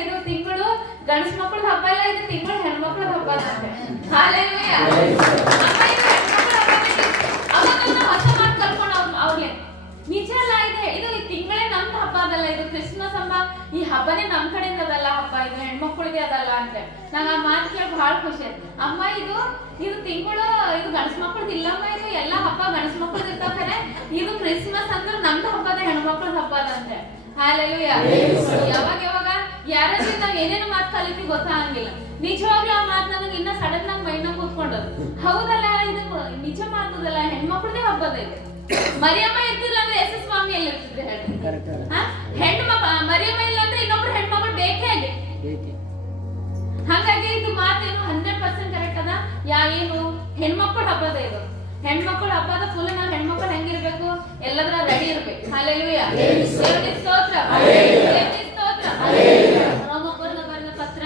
ಇದು ತಿಂಗಳು ಗಂಡಸ ಮಕ್ಕಳ ಹಬ್ಬ ಇಲ್ಲ, ಇದು ತಿಂಗಳು ಹೆಣ್ಮಕ್ಳ ಹಬ್ಬ ಅಂತೆ. ಹಾಲೆಲೂಯಾ. ಅಮ್ಮ ಇದು ಹೆಣ್ಮಕ್ಳ ಹಬ್ಬ. ಅವಾಗ ನಾವು ಹೊಸ ಮಾತು ಕಲ್ಕೊಂಡು ಅವ್ರಿಗೆ ನಿಜ ಅಲ್ಲ, ಇದು ಈ ತಿಂಗಳೇ ನಮ್ದು ಹಬ್ಬ ಅದಲ್ಲ, ಇದು ಕ್ರಿಸ್ಮಸ್ ಹಬ್ಬ, ಈ ಹಬ್ಬನೇ ನಮ್ ಕಡೆಯಿಂದ ಅದಲ್ಲ ಹಬ್ಬ, ಇದು ಹೆಣ್ಮಕ್ಳಿಗೆ ಅದಲ್ಲ ಅಂತ ನಂಗೆ ಆ ಮಾತು ಕೇಳಿ ಬಹಳ ಖುಷಿ ಆಯ್ತು. ಅಮ್ಮ ಇದು ತಿಂಗಳು ಇದು ಗಂಡಸ ಮಕ್ಕಳದ್ದು ಇಲ್ಲಮ್ಮ, ಇದು ಎಲ್ಲಾ ಹಬ್ಬ ಗಂಡಸ ಮಕ್ಕಳದ್ದು ಇರ್ತಾವೆ, ಇದು ಕ್ರಿಸ್ಮಸ್ ಅಂದ್ರೆ ನಮ್ದು ಹಬ್ಬದ ಹೆಣ್ಮಕ್ಳ ಹಬ್ಬ ಅದಂತೆ. ಹಾಲೆಲೂಯಾ. ಯಾವಾಗ ಯಾರಾದ್ರೂ ನಾವ್ ಏನೇನು ಮಾತು ಕಲಿತೀವಿ ಗೊತ್ತಾಗಂಗಿಲ್ಲ. ನಿಜವಾಗ್ಲೂ ಆ ಮಾತು ನನಗೆ ಇನ್ನ ಸಡನ್ ಆಗಿ ಮೈಂಡ್ ಕೂತ್ಕೊಂಡದ್ದು. ಹೌದಲ್ಲ, ಇದು ನಿಜ ಮಾತದಲ್ಲ, ಹೆಣ್ಮಕ್ಳದೇ ಹಬ್ಬದ ಇದು. ಮರಿಯಮ್ಮ ಇರ್ತಿಲ್ಲ ಅಂದ್ರೆ ಎಸ್ ಎಸ್ ಸ್ವಾಮಿ ಎಲ್ಲಿ ಇರ್ತಿದ್ರೆ ಹೇಳಿ. ಹೆಣ್ಣು ಮರಿಯಮ್ಮ ಇಲ್ಲ ಅಂದ್ರೆ ಇನ್ನೊಬ್ರು ಹೆಣ್ಮಕ್ಳು ಬೇಕೇ ಆಗಿ. ಹಾಗಾಗಿ ಇದು ಮಾತೇನು 100% ಕರೆಕ್ಟ್ ಅದ. ಏನು ಹೆಣ್ಮಕ್ಳ ಹಬ್ಬದ ಇದು, ಹೆಣ್ಮಕ್ಳ ಹಬ್ಬದ ಫುಲ್ ನಾವು ಹೆಣ್ಮಕ್ಳು ಹೆಂಗಿರ್ಬೇಕು, ಎಲ್ಲದರ ರೆಡಿ ಇರ್ಬೇಕು. ಹಾಲೆಲೂಯಾ. ದೇವರಿಗೆ ಸ್ತೋತ್ರ, ದೇವರಿಗೆ ಸ್ತೋತ್ರ. ರೋಮಪುರದ ಬರೆದ ಪತ್ರ,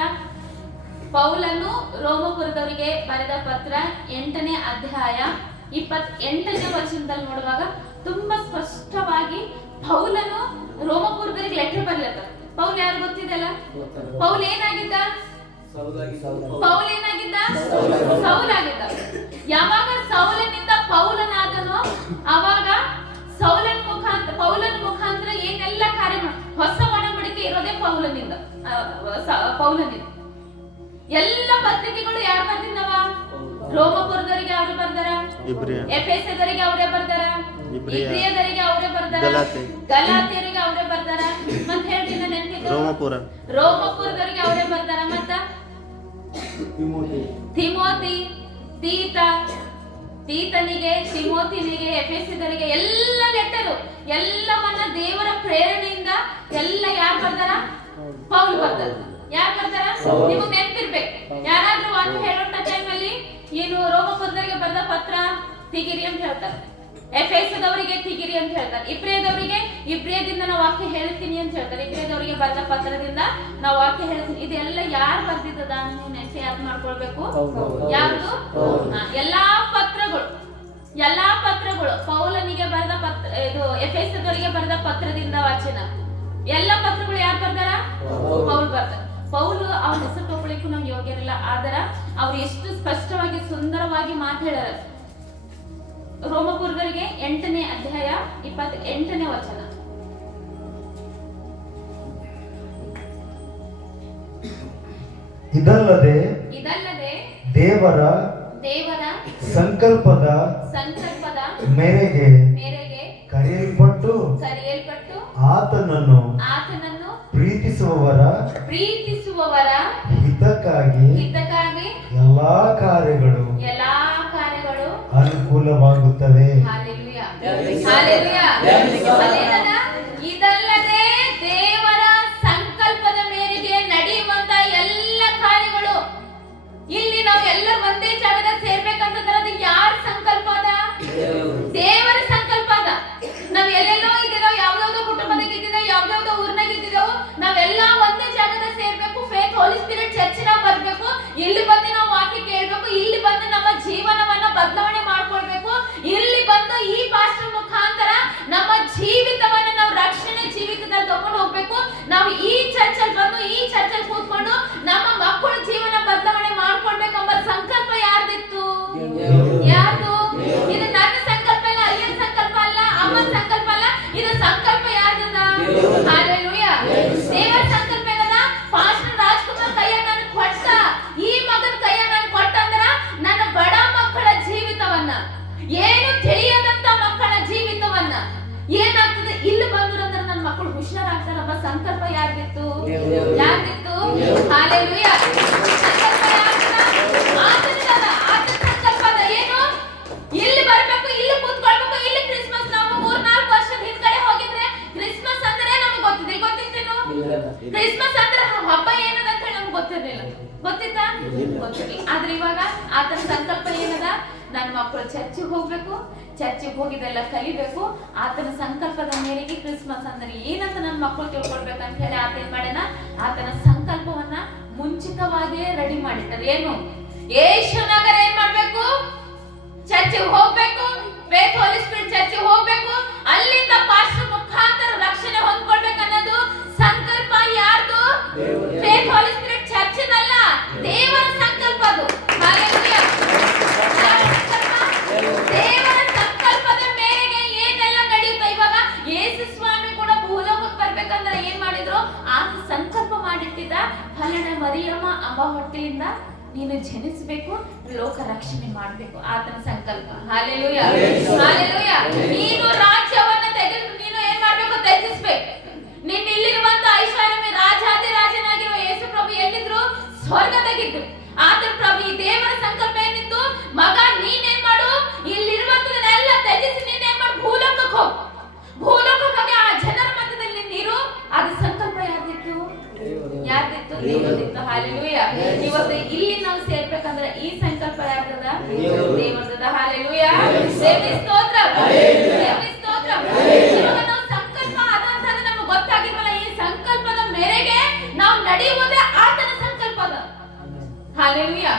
ಪೌಲನು ರೋಮಪುರದವರಿಗೆ ಬರೆದ ಪತ್ರ 8ನೇ ಅಧ್ಯಾಯ 28ನೇ ವಚನದಲ್ಲಿ ನೋಡುವಾಗ ತುಂಬಾ ಸ್ಪಷ್ಟವಾಗಿ ಪೌಲನು ರೋಮಪುರದವರಿಗೆ ಲೆಟರ್ ಬರೆಯತ್ತ. ಪೌಲ್ ಯಾರು ಗೊತ್ತಿದೆಲ್ಲ? ಪೌಲ್ ಏನಾಗಿದ್ದ? ಸೌಲ್ ಆಗಿದ್ದ. ಯಾವಾಗ ಸೌಲನಿಂದ ಪೌಲನಾದನೋ ಅವಾಗ ಪೌಲನ ಮುಖಾಂತರ ಏನೆಲ್ಲ ಕಾರ್ಯ ಹೊಸ ಒಡಂಬಡಿಕೆ ಇರೋದೇ ಪೌಲನಿಂದ. ಎಲ್ಲ ಪತ್ರಿಕೆಗಳು ಯಾರು ಬರ್ತಿದ್ದವ? ರೋಮಪುರದವರಿಗೆ ಅವರು ಬರ್ದಾರ, ಎಫೆಸದವರಿಗೆ ಅವರೇ ಬರ್ದಾರ, ಇಬ್ರಿಯದವರಿಗೆ ಅವರೇ ಬರ್ದಾರ, ಗಲಾತ್ಯರಿಗೆ ಅವರೇ ಬರ್ದಾರ, ಮತ್ತೆ ಹೇಳ್ತೀನಿ ನೆನಪಿದೆ ರೋಮಪುರದವರಿಗೆ ಅವರೇ ಬರ್ದಾರ, ಮತ್ತ ತಿಮೋತಿ, ತೀತನಿಗೆ, ತಿಮೋತಿನಿಗೆ, ಎಫೆಸದವರಿಗೆ ಎಲ್ಲ ಲೆಟರು ಎಲ್ಲವನ್ನ ದೇವರ ಪ್ರೇರಣೆಯಿಂದ ಎಲ್ಲ ಯಾರು ಬರ್ದಾರ? ಪೌಲ್ ಬರ್ದಾರ. ಯಾರು ಬರ್ದಾರ? ನಿಮಗೆ ನೆನಪಿರ್ಬೇಕು. ಯಾರಾದ್ರೂ ವಾಕ್ಯ ಹೇಳೋಂತ ಟೈಮಲ್ಲಿ ಏನು ರೋಮಪುರದವರಿಗೆ ಬರೆದ ಪತ್ರ ತಿಗಿರಿ ಅಂತ ಹೇಳ್ತಾರೆ, ಎಫೆಸದವರಿಗೆ ತಿಗಿರಿ ಅಂತ ಹೇಳ್ತಾರೆ, ಇಬ್ರಿಯದವರಿಗೆ ಇಬ್ರಿಯದಿಂದ ನಾವು ವಾಕ್ಯ ಹೇಳ್ತೀನಿ ಅಂತ ಹೇಳ್ತಾರೆ, ಇಬ್ರಿಯದವರಿಗೆ ಬರೆದ ಪತ್ರದಿಂದ ನಾವು ವಾಕ್ಯ ಹೇಳ್ತೀನಿ. ಇದೆಲ್ಲ ಯಾರು ಬರ್ದಿದ್ದದ ನೀವು ನೆನಪು ಯಾರು ಮಾಡ್ಕೊಳ್ಬೇಕು? ಯಾರ್ದು? ಎಲ್ಲಾ ಪತ್ರಗಳು ಪೌಲನಿಗೆ ಬರೆದ ಪತ್ರ, ಇದು ಎಫೆಸದವರಿಗೆ ಬರೆದ ಪತ್ರದಿಂದ ವಾಚನ. ಎಲ್ಲ ಪತ್ರಗಳು ಯಾರು ಬರ್ದಾರ? ಪೌಲ್ ಬರ್ತಾರ. ಪೌಲು ಅವ್ರ ಹೆಸರು ತಗೊಳ್ಳಿಕ್ಕೂ ನಾವು ಯೋಗ್ಯರಿಲ್ಲ, ಆದ್ರ ಅವ್ರು ಎಷ್ಟು ಸ್ಪಷ್ಟವಾಗಿ ಸುಂದರವಾಗಿ ಮಾತಾಡ್ಯಾರ. ರೋಮಪುರದವರಿಗೆ 8ನೇ ಅಧ್ಯಾಯ 28ನೇ ವಚನ. ಇದಲ್ಲದೆ ದೇವರ ಸಂಕಲ್ಪದ ಮೇರೆಗೆ ಕರೆಯಲ್ಪಟ್ಟು ಆತನನ್ನು ಪ್ರೀತಿಸುವವರ ಹಿತಕ್ಕಾಗಿ ಎಲ್ಲಾ ಕಾರ್ಯಗಳು ಅನುಕೂಲವಾಗುತ್ತವೆ. ಇದಲ್ಲದೆ ದೇವರ ಸಂಕಲ್ಪದ ಮೇರೆಗೆ ನಡೆಯುವಂತ ಎಲ್ಲ ಕಾರ್ಯಗಳು. ಇಲ್ಲಿ ನಾವು ಎಲ್ಲ ಒಂದೇ ಜಾಗದ ಸೇರ್ಬೇಕಂತಂದ್ರೆ ಅದು ಯಾರ ಸಂಕಲ್ಪ ಅದ? ದೇವರ ಸಂಕಲ್ಪ ಅದ. ನಾವ್ ಎಲ್ಲೆಲ್ಲೋ ಇದ್ದೀವಿ, ಯಾವ್ದಾವ್ದೋ ಕುಟುಂಬದಾಗ ಇದ್ದೀವಿ, ಯಾವ್ದಾವ್ದೋ ಊರ್ನಾಗ ಇದ್ದೀವಿ, ನಾವೆಲ್ಲ ಒಂದೇ ಜಾಗದ ಸೇರ್ಬೇಕು. ಫೇತ್ ಹೋಲಿ ಸ್ಪಿರಿಟ್ ಚರ್ಚಿನಾಗ ಬರ್ಬೇಕು, ಇಲ್ಲಿ ಬಂದು ನಾವು ವಾಕ್ಯ ಕೇಳ್ಬೇಕು, ಇಲ್ಲಿ ಬಂದು ನಮ್ಮ ಜೀವನವನ್ನ ಬದಲಾವಣೆ ಮಾಡ್ಕೊಳ್ಬೇಕು, ಇಲ್ಲಿ ಬಂದು ಈ ಪಾಸ್ಟರ್ ಮುಖಾಂತರ ನಮ್ಮ ಜೀವಿತವನ್ನ ನಾವು ರಕ್ಷಣೆ ಜೀವಿತದಲ್ಲಿ ತಗೊಂಡು ಹೋಗ್ಬೇಕು. ನಾವು ಈ ಚರ್ಚಲ್ಲಿ ಬಂದು ಈ ಚರ್ಚಲ್ಲಿ ಕೂತ್ಕೊಂಡು ನಮ್ಮ ಮಕ್ಕಳ ಜೀವನ ಬದಲಾವಣೆ ಮಾಡ್ಕೊಳ್ಬೇಕೆಂಬ ಸಂಕಲ್ಪ ಯಾರ್ದಿತ್ತು? ಯಾರ್ದು? ಇದು ನನ್ನ ಸಂಕಲ್ಪ ಅಲ್ಲ, ಅಯ್ಯನ ಸಂಕಲ್ಪ ಅಲ್ಲ, ಅಮ್ಮನ ಸಂಕಲ್ಪ ಅಲ್ಲ, ಇದು ಸಂಕಲ್ಪ ಯಾರ್ದದ? ಹಾಲೆಲೂಯಾ. ದೇವರ ಸಂಕಲ್ಪ ಏನದ? ಪಾಸ್ಟರ್ ರಾಜ್ಕುಮಾರ್ ಕೈಯಾಗ ನಾನು ಕೊಟ್ಟ, ಈ ಮಗನ ಕೈಯಾಗ ನಾನು ಕೊಟ್ಟ ಅಂದ್ರ ನನ್ನ ಬಡ ಮಕ್ಕಳ ಜೀವಿತವನ್ನ, ಏನು ತಿಳಿಯದಂತ ಮಕ್ಕಳ ಜೀವಿತವನ್ನ ಏನಾಗ್ತದೆ ಇಲ್ಲಿ ಬಂದ್ರಂದ್ರೆ ನನ್ನ ಮಕ್ಕಳು ಹುಷಾರಾಗ್ತಾರಮ್ಮ. ಸಂಕಲ್ಪ ಯಾರ್ದಿತ್ತು? ಯಾರ್ದಿತ್ತು? ಹಾಲೆಲೂಯಾ. ಸಂಕಲ್ಪ ಆತನ ಸಂಕಲ್ಪದ ಏನು? ಇಲ್ಲಿ ಬರ್ಬೇಕು, ಇಲ್ಲಿ ಕೂತ್ಕೊಳ್ಬೇಕು, ಇಲ್ಲಿ ಕ್ರಿಸ್ಮಸ್. ನಾವು 3-4 ವರ್ಷದ ಹಿಂದ್ಗಡೆ ಹೋಗಿದ್ರೆ ಕ್ರಿಸ್ಮಸ್ ಅಂದ್ರೆ ನಮ್ಗೆ ಗೊತ್ತಿತ್ತೇನು? ಕ್ರಿಸ್ಮಸ್ ಅಂದ್ರೆ ಹಬ್ಬ ಏನದ ಅಂತ ನಮ್ಗೆ ಗೊತ್ತಿರ್ಲಿಲ್ಲ. ಗೊತ್ತಿತ್ತಾ? ಗೊತ್ತಿರ್ಲಿಲ್ಲ. ಆದ್ರೆ ಇವಾಗ ಆತನ ಸಂಕಲ್ಪ ಏನದ? ನನ್ನ ಮಕ್ಕಳು ಚರ್ಚಿಗೆ ಹೋಗ್ಬೇಕು, ಚರ್ಚಿಗೆ ಹೋಗಿದೆಲ್ಲ ಕಲಿಬೇಕು. ಆತನ ಸಂಕಲ್ಪದ ಮೇರೆಗೆ ಕ್ರಿಸ್ಮಸ್ ಅಂದ್ರೆ ಏನಂತ ನನ್ನ ಮಕ್ಕಳು ತಿಳ್ಕೊಳ್ಬೇಕಂತ ಹೇಳಿ ಆತ ಏನ್ ಮಾಡ್ಯಾನ? ಆತನ ಸಂಕಲ್ಪವನ್ನ ಮುಂಚಿತವಾಗಿಯೇ ರೆಡಿ ಮಾಡಿದ್ದಾರೆ. ಏನು? ಯೇಸುನಗರ ಏನ್ ಮಾಡ್ಬೇಕು? ಚರ್ಚಿಗೆ ಹೋಗ್ಬೇಕು, ಫೇತ್ ಹೋಲಿ ಸ್ಪಿರಿಟ್ ಚರ್ಚಿಗೆ ಹೋಗ್ಬೇಕು, ಅಲ್ಲಿಂದ ಪಾಸ್ಟರ್ ಮುಖಾಂತರ ರಕ್ಷಣೆ ಹೊಂದ್ಕೊಳ್ಬೇಕು ಅನ್ನೋದು ಸಂಕಲ್ಪ ಯಾರ್ದು? ಮಲ್ಲಣ್ಣ ಮರಿಯಮ್ಮ ಅಂಬ ಹೊಟ್ಟೆಯಿಂದ ನೀನು ಜನಿಸಬೇಕು, ಲೋಕ ರಕ್ಷಣೆ ಮಾಡಬೇಕು, ಆತನ ಸಂಕಲ್ಪ. Hallelujah, hallelujah. ನೀನು ರಾಜ್ಯವನ್ನ ತೆಗೆದು ನೀನು ಏನ್ ಮಾಡ್ಬೇಕು? ತ್ಯಜಿಸ್ಬೇಕು. ನಿನ್ನ ಇಲ್ಲಿರುವಂತ ಐಶ್ವರ್ಯ ರಾಜಾದಿ ರಾಜನಾಗಿರುವ ಯೇಸು ಪ್ರಭು ಎಲ್ಲಿದ್ರು? ಸ್ವರ್ಗದಾಗಿದ್ರು. ಆತನ ಪ್ರಭು ಈ ದೇವರ ಸಂಕಲ್ಪ ಏನಿತ್ತು? ಮಗ ನೀನೇನ್ ಮಾಡು, ಇಲ್ಲಿರುವಂತದನ್ನೆಲ್ಲ ತ್ಯಜಿಸಿ ನೀನೇನ್ ಮಾಡು? ಭೂಲೋಕಕ್ಕೆ ಹೋಗು. ಭೂಲೋಕಕ್ಕಾಗಿ ಆ ಜನರ ಮಧ್ಯದಲ್ಲಿ ನೀರು. ಅದು ಸಂಕಲ್ಪ ಯಾರ್ದಿತ್ತು? ಯಾರ್ದಿತ್ತು? ದೇವರದಿತ್ತು. ಹಾಲೆಲೂಯಾ. ಇವತ್ತು ಇಲ್ಲಿ ನಾವು ಸೇರ್ಬೇಕಂದ್ರೆ ಈ ಸಂಕಲ್ಪ ಯಾರ್ದದ? ದೇವರದದ. ಹಾಲೆಲೂಯಾ. ದೇವರಿಗೆ ಸ್ತೋತ್ರ, ದೇವರಿಗೆ ಸ್ತೋತ್ರ. ಇವಾಗ ನಾವು ಸಂಕಲ್ಪ ಅದಂತಂದ್ರೆ ನಮಗೆ ಗೊತ್ತಾಗಿಲ್ವಲ್ಲ, ಈ ಸಂಕಲ್ಪದ ಮೇರೆಗೆ ನಾವು ನಡೆಯುವುದೇ ಆತನ ಸಂಕಲ್ಪದ. ಹಾಲೆಲೂಯಾ.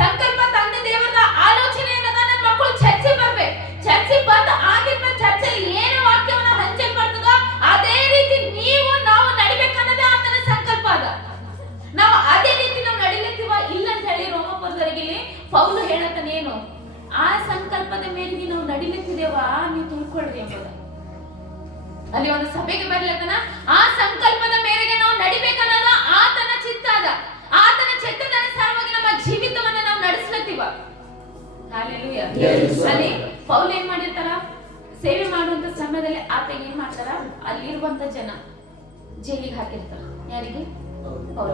ಸಂಕಲ್ಪ ತಂದೆ ದೇವರ ಆಲೋಚನೆ ಏನದ? ನನ್ನ ಮಕ್ಕಳು ಚರ್ಚೆ ಬರ್ಬೇಕು. ಚರ್ಚೆ ಬಂದ ಆಗಿದ್ಮೇಲೆ ಚರ್ಚೆಯಲ್ಲಿ ಏನು ವಾಕ್ಯವನ್ನ ಹಂಚೆ ಬರ್ತದೋ ಅದೇ ರೀತಿ ನಾವು ನಡಿಬೇಕನ್ನೋದೇ ಆತನ ಸಂಕಲ್ಪ ಅದ. ನಾವು ಅದೇ ರೀತಿ ನಾವು ನಡಿಲಿಕ್ಕಿವ ಇಲ್ಲ ಅಂತ ಹೇಳಿ ರೋಮಪುರದವರಿಗೆ ಪೌಲು ಹೇಳತಾನೇನು? ಆ ಸಂಕಲ್ಪದ ಮೇರೆಗೆ ನಾವು ನಡಿಲಿಕ್ಕಿದೇವಾ ನೀವು ತಿಳ್ಕೊಳ್ರಿ ಎಂಬುದು. ಅಲ್ಲಿ ಒಂದು ಸಭೆಗೆ ಬರ್ಲತನ ಆ ಸಂಕಲ್ಪದ ಮೇರೆಗೆ ನಾವು ನಡಿಬೇಕನ್ನೋದು ಆತನ ಚಿತ್ತ ಅದ. ಆತನ ಚಿತ್ತದ ಅನುಸಾರವಾಗಿ ನಮ್ಮ ಜೀವಿತವನ್ನ ನಾವು ನಡೆಸ್ಲತ್ತೀವ. ಹಾಲೆಲೂಯಾ. ಅಲ್ಲಿ ಪೌಲ್ ಏನ್ ಮಾಡಿರ್ತಾರ? ಸೇವೆ ಮಾಡುವಂತ ಸಮಯದಲ್ಲಿ ಆತ ಏನ್ ಮಾಡ್ತಾರ? ಅಲ್ಲಿರುವಂತ ಜನ ಜೈಲಿಗೆ ಹಾಕಿರ್ತಾರ. ಯಾರಿಗೆ? ಪೌಲ್.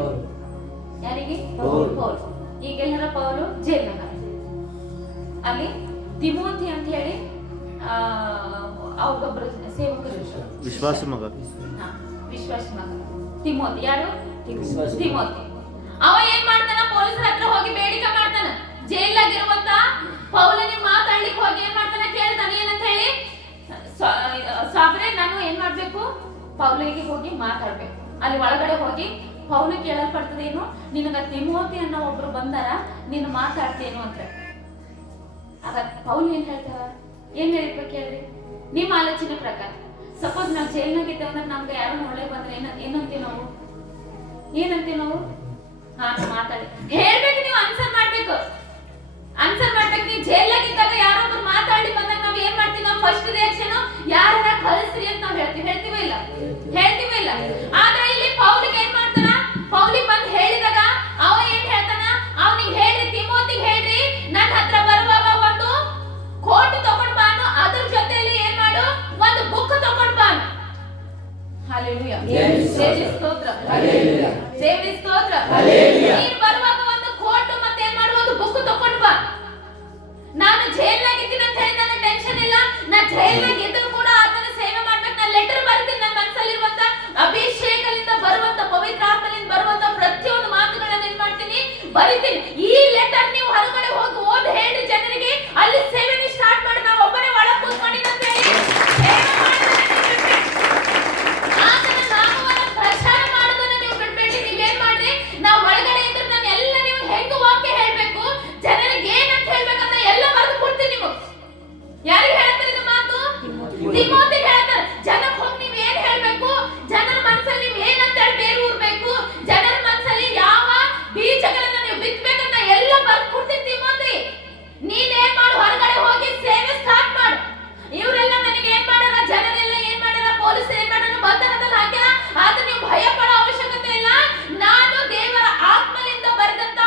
ಯಾರಿಗೆ? ಪೌಲ್. ಈಗೆಲ್ಲರ ಪೌಲು ಜೈಲ್ನಾಗ. ಅಲ್ಲಿ ತಿಮೋತಿ ಅಂತ ಹೇಳಿ ಅವ್ರೊಬ್ಬರು ಸೇವಕರು, ವಿಶ್ವಾಸ ಮಗ. ವಿಶ್ವಾಸ ಮಗ ತಿಮೋತಿ. ಯಾರು? ತಿಮೋತಿ. ಅವ ಏನ್ ಮಾಡ್ತಾನ? ಪೊಲೀಸರ ಹತ್ರ ಹೋಗಿ ಬೇಡಿಕೆ ಮಾಡ್ತಾನ. ಜೈಲಾಗಿರುವಂತ ಪೌಲನಿಗೆ ಮಾತಾಡ್ಲಿಕ್ಕೆ ಹೋಗಿ ಏನ್ ಮಾಡ್ತಾನ? ಕೇಳ್ತಾನ ಏನಂತ ಹೇಳಿ, ಸಾಬ್ರೆ ನಾನು ಏನ್ ಮಾಡ್ಬೇಕು? ಪೌಲಿಗೆ ಹೋಗಿ ಮಾತಾಡ್ಬೇಕು. ಅಲ್ಲಿ ಒಳಗಡೆ ಹೋಗಿ ಪೌಲು ಕೇಳಲ್ಪಡ್ತದೇನು? ನಿನಗ ತಿಮೋತಿ ಅನ್ನೋ ಒಬ್ರು ಬಂದಾರ, ನೀನು ಮಾತಾಡ್ತೇನು ಅಂತ. ಆಗ ಪೌಲ್ ಏನ್ ಹೇಳ್ತಾರ? ಏನ್ ಹೇಳಿರ್ಬೇಕು ಕೇಳ್ರಿ? ನಿಮ್ಮ ಆಲೋಚನೆ ಪ್ರಕಾರ ಸಪೋಸ್ ನಾವು ಜೈಲ್ನಾಗಿದ್ದೇವೆ ಅಂದ್ರೆ ನಮ್ಗೆ ಯಾರು ಒಳ್ಳೆ ಬಂದ್ರೆ ಏನಂತೀವಿ ನಾವು? ಏನಂತೀವಿ ನಾವು? ಮಾತಾಡಿ ಹೇಳ್ಬೇಕು. ನೀವು ಆನ್ಸರ್ ಮಾಡ್ಬೇಕು. ಆನ್ಸರ್ ಮಾಡ್ಬೇಕು. ನೀವು ಜೈಲಾಗಿದ್ದಾಗ ಯಾರೊಬ್ರು ಮಾತಾಡಿ ಬಂದಾಗ ನಾವ್ ಏನ್ ಮಾಡ್ತೀವಿ? ನಾವು ಫಸ್ಟ್ ರಿಯಾಕ್ಷನ್ ಯಾರ ಕಳಿಸ್ರಿ ಅಂತ ನಾವ್ ಹೇಳ್ತೀವಿ ಇಲ್ಲ? ಹೇಳ್ತೀವಿ ಇಲ್ಲ? ಆದ್ರೆ ಇಲ್ಲಿ ಪೌಲಿಗೆ ಏನ್ ಮಾಡ್ತಾನ? ಪೌಲಿಗೆ ಬಂದು ಹೇಳಿದಾಗ ಅವ ಏನ್ ಹೇಳ್ತಾನ? ಅವನಿಗೆ ಹೇಳ್ರಿ, ತಿಮೋತಿಗೆ ಹೇಳ್ರಿ, ನನ್ನ ಹತ್ರ ಬರುವಾಗ ಒಂದು ಕೋಟ್ ತಗೊಂಡ್ ಬಾನು, ಅದ್ರ ಜೊತೆಯಲ್ಲಿ ಏನ್ ಮಾಡು? ಒಂದು ಬುಕ್ ತಗೊಂಡ್ ಬಾನು. ಹಾಲೆಲೂಯಾ. ದೇವರಿಗೆ ಸ್ತೋತ್ರ, ದೇವರಿಗೆ ಸ್ತೋತ್ರ. ನೀನು ಬರುವಾಗ ಒಂದು ಕೋಟ್ ಮತ್ತೆ ಏನ್ ಮಾಡು? ಒಂದು ಬುಕ್ ತಗೊಂಡ್ ಬಾ. ನಾನು ಜೈಲ್ನಾಗಿದ್ದೀನಿ ಅಂತ ಹೇಳಿ ನನ್ನ ಟೆನ್ಷನ್ ಇಲ್ಲ. ನಾ ಜೈಲ್ನಾಗಿದ್ದರೂ ಕೂಡ ಆತನ ಸೇವೆ ಮಾಡ್ಬೇಕು. ನಾನು ಲೆಟರ್ ಬರ್ತೀನಿ. ನನ್ನ ಮನಸ್ಸಲ್ಲಿರುವಂತ ಅಭಿಷೇಕದಿಂದ ಬರುವಂತ ಪವಿತ್ರ ಆತ್ಮದಿಂದ ಬರುವಂತ ಪ್ರತಿಯೊಂದು ಮಾತುಗಳನ್ನ ಏನ್ ಮಾಡ್ತೀನಿ? ಬರಿತೀನಿ. ಈ ಲೆಟರ್ ನೀವು ಹೊರಗಡೆ ಹೋಗಿ ಓದಿ ಹೇಳ್ರಿ ಜನರಿಗೆ, ಅಲ್ಲಿ ಸೇವೆನ ಸ್ಟಾರ್ಟ್ ಮಾಡಿ. ನಾವು ಒಬ್ಬನೇ ಒಳಗೆ ಕೂತ್ಕೊಂಡಿದ್ದ ಅಂತ ಹೇಳಿ ಸೇವೆ ಮಾಡೋದನ್ನ ಆತನ ನಾಮವನ್ನ ಪ್ರಚಾರ ಮಾಡೋದನ್ನ ನೀವು ಬಿಡ್ಬೇಡಿ. ನೀವೇನ್ ಮಾಡ್ರಿ? ನಾವು ಒಳಗಡೆ ಇದ್ರೆ ನಾನು ಎಲ್ಲ ನೀವು ಹೆಂಗ ವಾಕ್ಯ ಹೇಳ್ಬೇಕು, ಜನರಿಗೆ ಏನಂತ ಹೇಳ್ಬೇಕಂತ ಎಲ್ಲ ಬರೆದು ಕೊಡ್ತೀನಿ. ನೀವು ಯಾರಿಗೆ ಹೇಳ್ತಾರೆ ಇದು ಮಾತು? ತಿಮೋತಿಗೆ ಹೇಳ್ತಾರೆ. ಜನಕ್ಕೆ ಹೋಗಿ ನೀವು ಏನ್ ಹೇಳ್ಬೇಕು? ಜನರ ಮನಸ್ಸಲ್ಲಿ ನೀವು ಏನಂತ ಹೇಳಿ ಬೇರು ಊರ್ಬೇಕು, ಜನರ ಮನಸ್ಸಲ್ಲಿ ಯಾವ ಬೀಜಗಳನ್ನ ನೀವು ಬಿತ್ತಬೇಕಂತ ಎಲ್ಲ ಬರೆದು ಕೊಡ್ತೀನಿ ತಿಮೋತಿ. ನೀನ್ ಏನ್ ಮಾಡು? ಹೊರಗಡೆ ಹೋಗಿ ಸೇವೆ ಸ್ಟಾರ್ಟ್ ಮಾಡು. ಇವರೆಲ್ಲ ನನಗೆ ಏನ್ ಮಾಡ್ಯಾರ? ಜನರೆಲ್ಲ ಏನ್ ಮಾಡ್ಯಾರ? ಪೊಲೀಸರು ಏನ್ ಮಾಡ್ಯಾರ? ಬಂಧನದಲ್ಲಿ ಹಾಕ್ಯಾರ. ಆದ್ರೆ ನೀವು ಭಯ ಪಡೋ ಅವಶ್ಯಕತೆ ಇಲ್ಲ. ನಾನು ದೇವರ ಆತ್ಮದಿಂದ ಬರೆದಂತ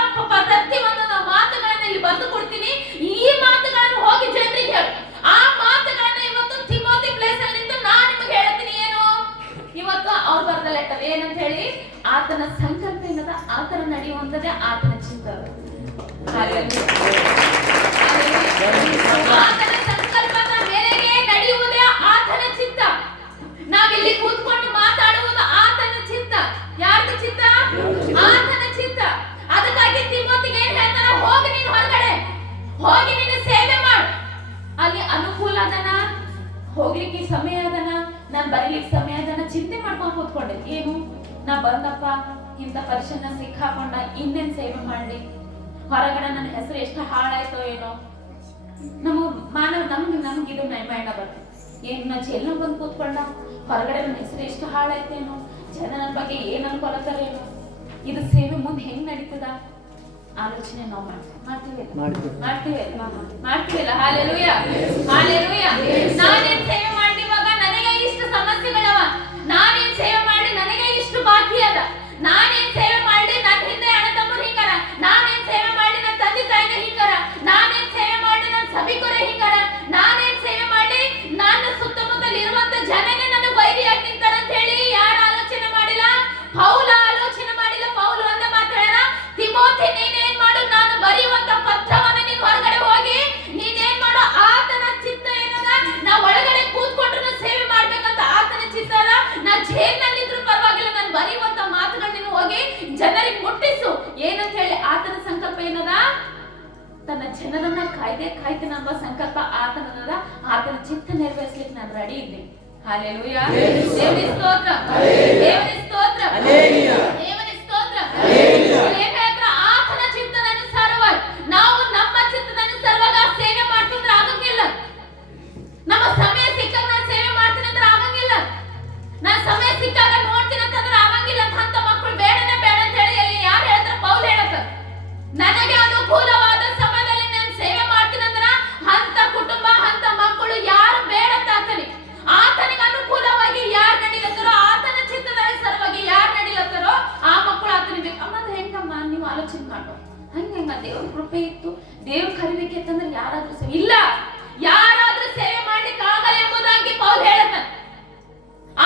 ಪ್ರತಿಯೊಂದು ಮಾತುಗಳನ್ನ ಇಲ್ಲಿ ಬರೆದು ಕೊಡ್ತೀನಿ. ಈ ಮಾತುಗಳನ್ನು ಹೋಗಿ ಜನರಿಗೆ ಹೇಳು. ಆ ಮಾತುಗಳನ್ನ ಇವತ್ತು ತಿಮೋತಿ ಪ್ಲೇಸ್ ಅಲ್ಲಿ ನಿಂತು ನಾನು ನಿಮಗೆ ಹೇಳ್ತೀನಿ. ಏನು ಇವತ್ತು ಅವ್ರು ಬರೆದ ಲೆಟರ್ ಏನಂತ ಹೇಳಿ? ಆತನ ಸಂಕಲ್ಪ ಏನದ? ಆತನ ನಡೆಯುವಂತದೇ ಆತನ ಚಿತ್ತ. ಆತನ ಸಂಕಲ್ಪದ ಮೇರೆಗೆ ನಡೆಯುವುದೇ ಆತನ ಚಿತ್ತ. ನಾವಿಲ್ಲಿ ಕೂತ್ಕೊಂಡು ಮಾತಾಡುವುದು ಆತನ ಚಿತ್ತ. ಯಾರ್ದ ಚಿತ್ತ? ಆತನ ಚಿತ್ತ. ಅದಕ್ಕಾಗಿ ತಿಮೋತಿಗೆ ಏನ್ ಹೇಳ್ತಾರ? ಹೋಗಿ ನೀನು ಹೊರಗಡೆ ಹೋಗಿ ನೀನು ಸೇವೆ ಮಾಡು. ಅಲ್ಲಿ ಅನುಕೂಲ ಅದನ, ಹೋಗ್ಲಿಕ್ಕೆ ಸಮಯ ಅದನ, ನಾನ್ ಬರೀಲಿಕ್ಕೆ ಸಮಯ ಅದನ, ಚಿಂತೆ ಮಾಡ್ಕೊಂಡು ಕೂತ್ಕೊಂಡೆ. ಏನು ನಾ ಬಂದಪ್ಪ ಇಂಥ ಪರಿಶನ್ನ ಸಿಕ್ಕಾಕೊಂಡ, ಇನ್ನೇನ್ ಸೇವೆ ಮಾಡ್ಲಿ? ಹೊರಗಡೆ ನನ್ನ ಹೆಸರು ಎಷ್ಟು ಹಾಳಾಯ್ತೋ ಏನೋ. ನಮ್ಗೆ ಇದು ಮೈಂಡ ಬರ್ತದೆ. ಏನ್ ನಾ ಜೈಲ್ನ ಬಂದು ಕೂತ್ಕೊಂಡ, ಹೊರಗಡೆ ನನ್ನ ಹೆಸರು ಎಷ್ಟು ಹಾಳಾಯ್ತೇನೋ, ಜನ ನನ್ನ ಬಗ್ಗೆ ಏನ್ ಅನ್ಕೊಳತಾರೇನೋ, ಇದು ಸೇವೆ ಮುಂದೆ ಹೆಂಗ್ ನಡೀತದ? ಆಲೋಚನೆ ನಾವು ಮಾಡ್ತೀವಲ್ಲ. Hallelujah, hallelujah. ನಾನೇನ್ ಸೇವೆ ಮಾಡಿವಾಗ ನನಗೆ ಇಷ್ಟು ಸಮಸ್ಯೆಗಳವ, ನಾನೇನ್ ಸೇವೆ ಮಾಡಿ ನನಗೆ ಇಷ್ಟು ಬಾಕಿ ಅದ, ಪೌಲ ಆಲೋಚನೆ ಮಾಡಿಲ್ಲ. ಪೌಲ ಒಂದ ಮಾತಾಡ, ತಿಮೋಥಿ ನೀನೇನ್ ಮಾಡು, ನಾನು ಬರೆಯುವಂತ ಪತ್ರವನ್ನ ನೀನ್ ಹೊರಗಡೆ ಹೋಗಿ ನೀನೇನ್ ಮಾಡು, ಆತನ ಚಿತ್ತ ಏನದ, ನಾ ಒಳಗಡೆ ಕೂತ್ಕೊಂಡ್ರು ಸೇವೆ ಮಾಡ್ಬೇಕಂತ ಆತನ ಚಿತ್ತ ಅದ. ನಾ ಜೈಲಿನಲ್ಲಿದ್ರು ಪರವಾಗಿಲ್ಲ, ನಾನು ಬರೆಯುವಂತ ಮಾತುಗಳನ್ನ ಹೋಗಿ ಜನರಿಗೆ ಮುಟ್ಟಿಸು ಏನಂತ ಹೇಳಿ. ಆತನ ಸಂಕಲ್ಪ ಏನದ, ತನ್ನ ಜನರನ್ನ ಕಾಯ್ದೆ ನಮ್ಮ ಸಂಕಲ್ಪ ಆತನದ. ಆತನ ಚಿತ್ತ ನೆರವೇರಿಸಲಿಕ್ಕೆ ನಾನು ರೆಡಿ ಇದ್ದೀನಿ. ಹಲ್ಲೆಲೂಯಾ. ದೇವರಿಗೆ ಸ್ತೋತ್ರ, ದೇವರಿಗೆ ಸ್ತೋತ್ರ, ದೇವರಿಗೆ ಸ್ತೋತ್ರ. ಆತನ ಚಿತ್ತದನುಸಾರವಾಗಿ ನಾವು ನಮ್ಮ ಚಿತ್ತದನುಸಾರವಾಗಿ ಸೇವೆ ಮಾಡ್ತಿದ್ರೆ ಆಗಂಗಿಲ್ಲ. ನಮ್ಮ ಸಮಯ ಸಿಕ್ಕಾಗ ನಾನು ಸೇವೆ ಮಾಡ್ತೀನಿ ಅಂದ್ರೆ ಆಗಂಗಿಲ್ಲ. ನಾನು ಸಮಯ ಸಿಕ್ಕಾಗ ನೋಡ್ತೀನಿ ಅಂತಂದ್ರೆ ಆಗಂಗಿಲ್ಲ. ಅಂತ ಮಕ್ಕಳು ಬೇಡನೇ ಬೇಡ ಅಂತ ಹೇಳಿ ಅಲ್ಲಿ ಯಾರು ಹೇಳ್ತಾರೆ? ಪೌಲ ಹೇಳತ್ತ, ನನಗೆ ಅನುಕೂಲವಾದ ಸಮಯದಲ್ಲಿ ನಾನು ಸೇವೆ ಮಾಡ್ತೀನಿ ಅಂದ್ರ ಅಂತ ಕುಟುಂಬ ಅಂತ ಮಕ್ಕಳು ಯಾರು ಬೇಡ ಅಂತ ಆತನಿಗೆ ಅನುಕೂಲವಾಗಿ ಯಾರು ನಡೀಲತ್ತಾರೋ, ಆತನ ಚಿತ್ತದ ಸರವಾಗಿ ಯಾರು ನಡೀಲತ್ತಾರೋ ಆ ಮಕ್ಕಳು ಆತನಿಗೆ ಬೇಕು. ಅಮ್ಮ ಹೆಂಗಮ್ಮ ನೀವು ಆಲೋಚನೆ ಮಾಡೋ, ಹಂಗ ದೇವ್ರ ಕೃಪೆ ಇತ್ತು, ದೇವ್ರ ಕರಿಬೇಕೆ ಅಂತಂದ್ರೆ ಯಾರಾದ್ರೂ ಸೇವೆ ಇಲ್ಲ, ಯಾರಾದ್ರೂ ಸೇವೆ ಮಾಡ್ಲಿಕ್ಕೆ ಆಗಲ್ಲ ಎಂಬುದಾಗಿ ಪೌಲ್ ಹೇಳತ್ತ.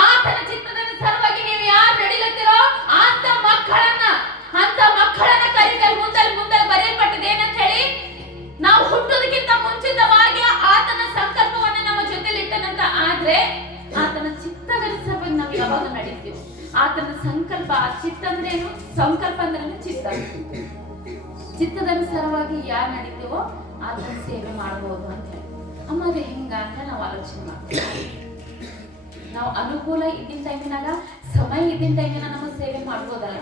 ಆತನ ಚಿತ್ತದ ಸರವಾಗಿ ನೀವು ಯಾರು ನಡೀಲತ್ತೀರೋ ಅಂತ ಮಕ್ಕಳನ್ನ ಕರಿಬೇಕು. ಮುಂದೆ ಬರೆಯಲ್ಪಟ್ಟದ ಏನಂತ ಹೇಳಿ, ನಾವು ಹುಟ್ಟೋದಕ್ಕಿಂತ ಮುಂಚಿತವಾಗಿ ಆತನ ಸಂಕಲ್ಪವನ್ನ ನಮ್ಮ ಜೊತೆಲಿ ಇಟ್ಟನಂತ. ಆದ್ರೆ ಆತನ ಚಿತ್ತದನುಸಾರವಾಗಿ ನಾವು ಯಾವಾಗ ನಡೀತೀವಿ, ಆತನ ಸಂಕಲ್ಪ, ಆ ಚಿತ್ತ ಅಂದ್ರೆ ಏನು, ಸಂಕಲ್ಪ ಅಂದ್ರೆ ಚಿತ್ತ, ಚಿತ್ತದನುಸಾರವಾಗಿ ಯಾರು ನಡೀತೀವೋ ಆತನ ಸೇವೆ ಮಾಡಬಹುದು ಅಂತ ಹೇಳಿ. ಅಮ್ಮ ಅದು ಹೆಂಗ ಅಂತ ನಾವು ಆಲೋಚನೆ ಮಾಡ್ತೀವಿ. ನಾವು ಅನುಕೂಲ ಇದ್ದಿನ ಟೈಮಿನಾಗ, ಸಮಯ ಇದ್ದಿನ ಟೈಮಿನ ನಮ್ಮ ಸೇವೆ ಮಾಡ್ಬೋದಲ್ಲ.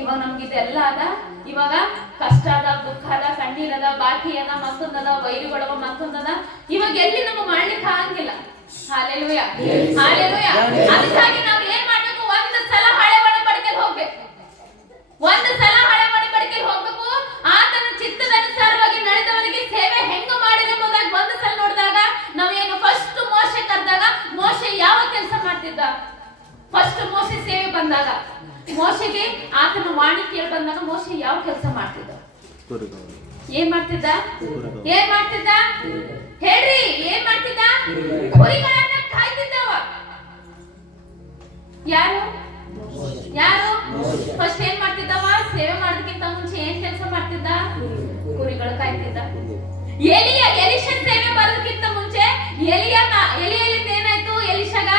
ಇವಾಗ ನಮ್ಗೆ ಇದೆಲ್ಲ ಅದ, ಇವಾಗ ಕಷ್ಟ ಅದ, ದುಃಖ ಅದ, ಕಣ್ಣೀರದ, ಬಾಕಿ ಅದ, ಮತ್ತೊಂದದ, ವೈರುಗಳವ ಮತ್ತೊಂದದ, ಇವಾಗ ಎಲ್ಲಿ ನಮ್ಮ ಮಾಡ್ಲಿಕ್ಕೆ ಆಗಂಗಿಲ್ಲ. Hallelujah, hallelujah. ಅದಕ್ಕಾಗಿ ನಾವು ಏನ್ ಮಾಡ್ಬೇಕು, ಒಂದು ಸಲ ಹಳೆ ಒಡಂಬಡಿಕೆಗೆ ಹೋಗ್ಬೇಕು, ಒಂದು ಸಲ ಹಳೆ ಒಡಂಬಡಿಕೆಗೆ ಹೋಗ್ಬೇಕು. ಆತನ ಚಿತ್ತದ ಅನುಸಾರವಾಗಿ ನಡೆದವರಿಗೆ ಸೇವೆ ಹೆಂಗ ಮಾಡಿದೆ ಎಂಬುದಾಗಿ ಒಂದು ಸಲ ನೋಡಿದಾಗ ನಾವೇನು ಫಸ್ಟ್ ಮೋಶೆ ಕರೆದಾಗ ಮೋಶೆ ಯಾವ ಕೆಲಸ ಮಾಡ್ತಿದ್ದ? ಫಸ್ಟ್ ಮೋಶೆ ಸೇವೆ ಬಂದಾಗ, ಮೋಶೆಗೆ ಆತನ ವಾಣಿ ಕೇಳಿ ಬಂದಾಗ ಮೋಶೆ ಯಾವ ಕೆಲಸ ಮಾಡ್ತಿದ್ದ? ಏನ್ ಮಾಡ್ತಿದ್ದ? ಏನ್ ಮಾಡ್ತಿದ್ದ ಹೇಳ್ರಿ? ಏನ್ ಮಾಡ್ತಿದ್ದ? ಕುರಿಗಳನ್ನ ಕಾಯ್ತಿದ್ದವ. ಯಾರು ಯಾರು ಫಸ್ಟ್ ಏನ್ ಮಾಡ್ತಿದ್ದವ? ಸೇವೆ ಮಾಡೋದಕ್ಕಿಂತ ಮುಂಚೆ ಏನ್ ಕೆಲಸ ಮಾಡ್ತಿದ್ದ? ಕುರಿಗಳು ಕಾಯ್ತಿದ್ದ. ಎಲಿಷ ಸೇವೆ ಬರೋದಕ್ಕಿಂತ ಮುಂಚೆ ಎಲಿಯಲ್ಲಿಂದ ಏನಾಯ್ತು? ಎಲಿಷಾಗ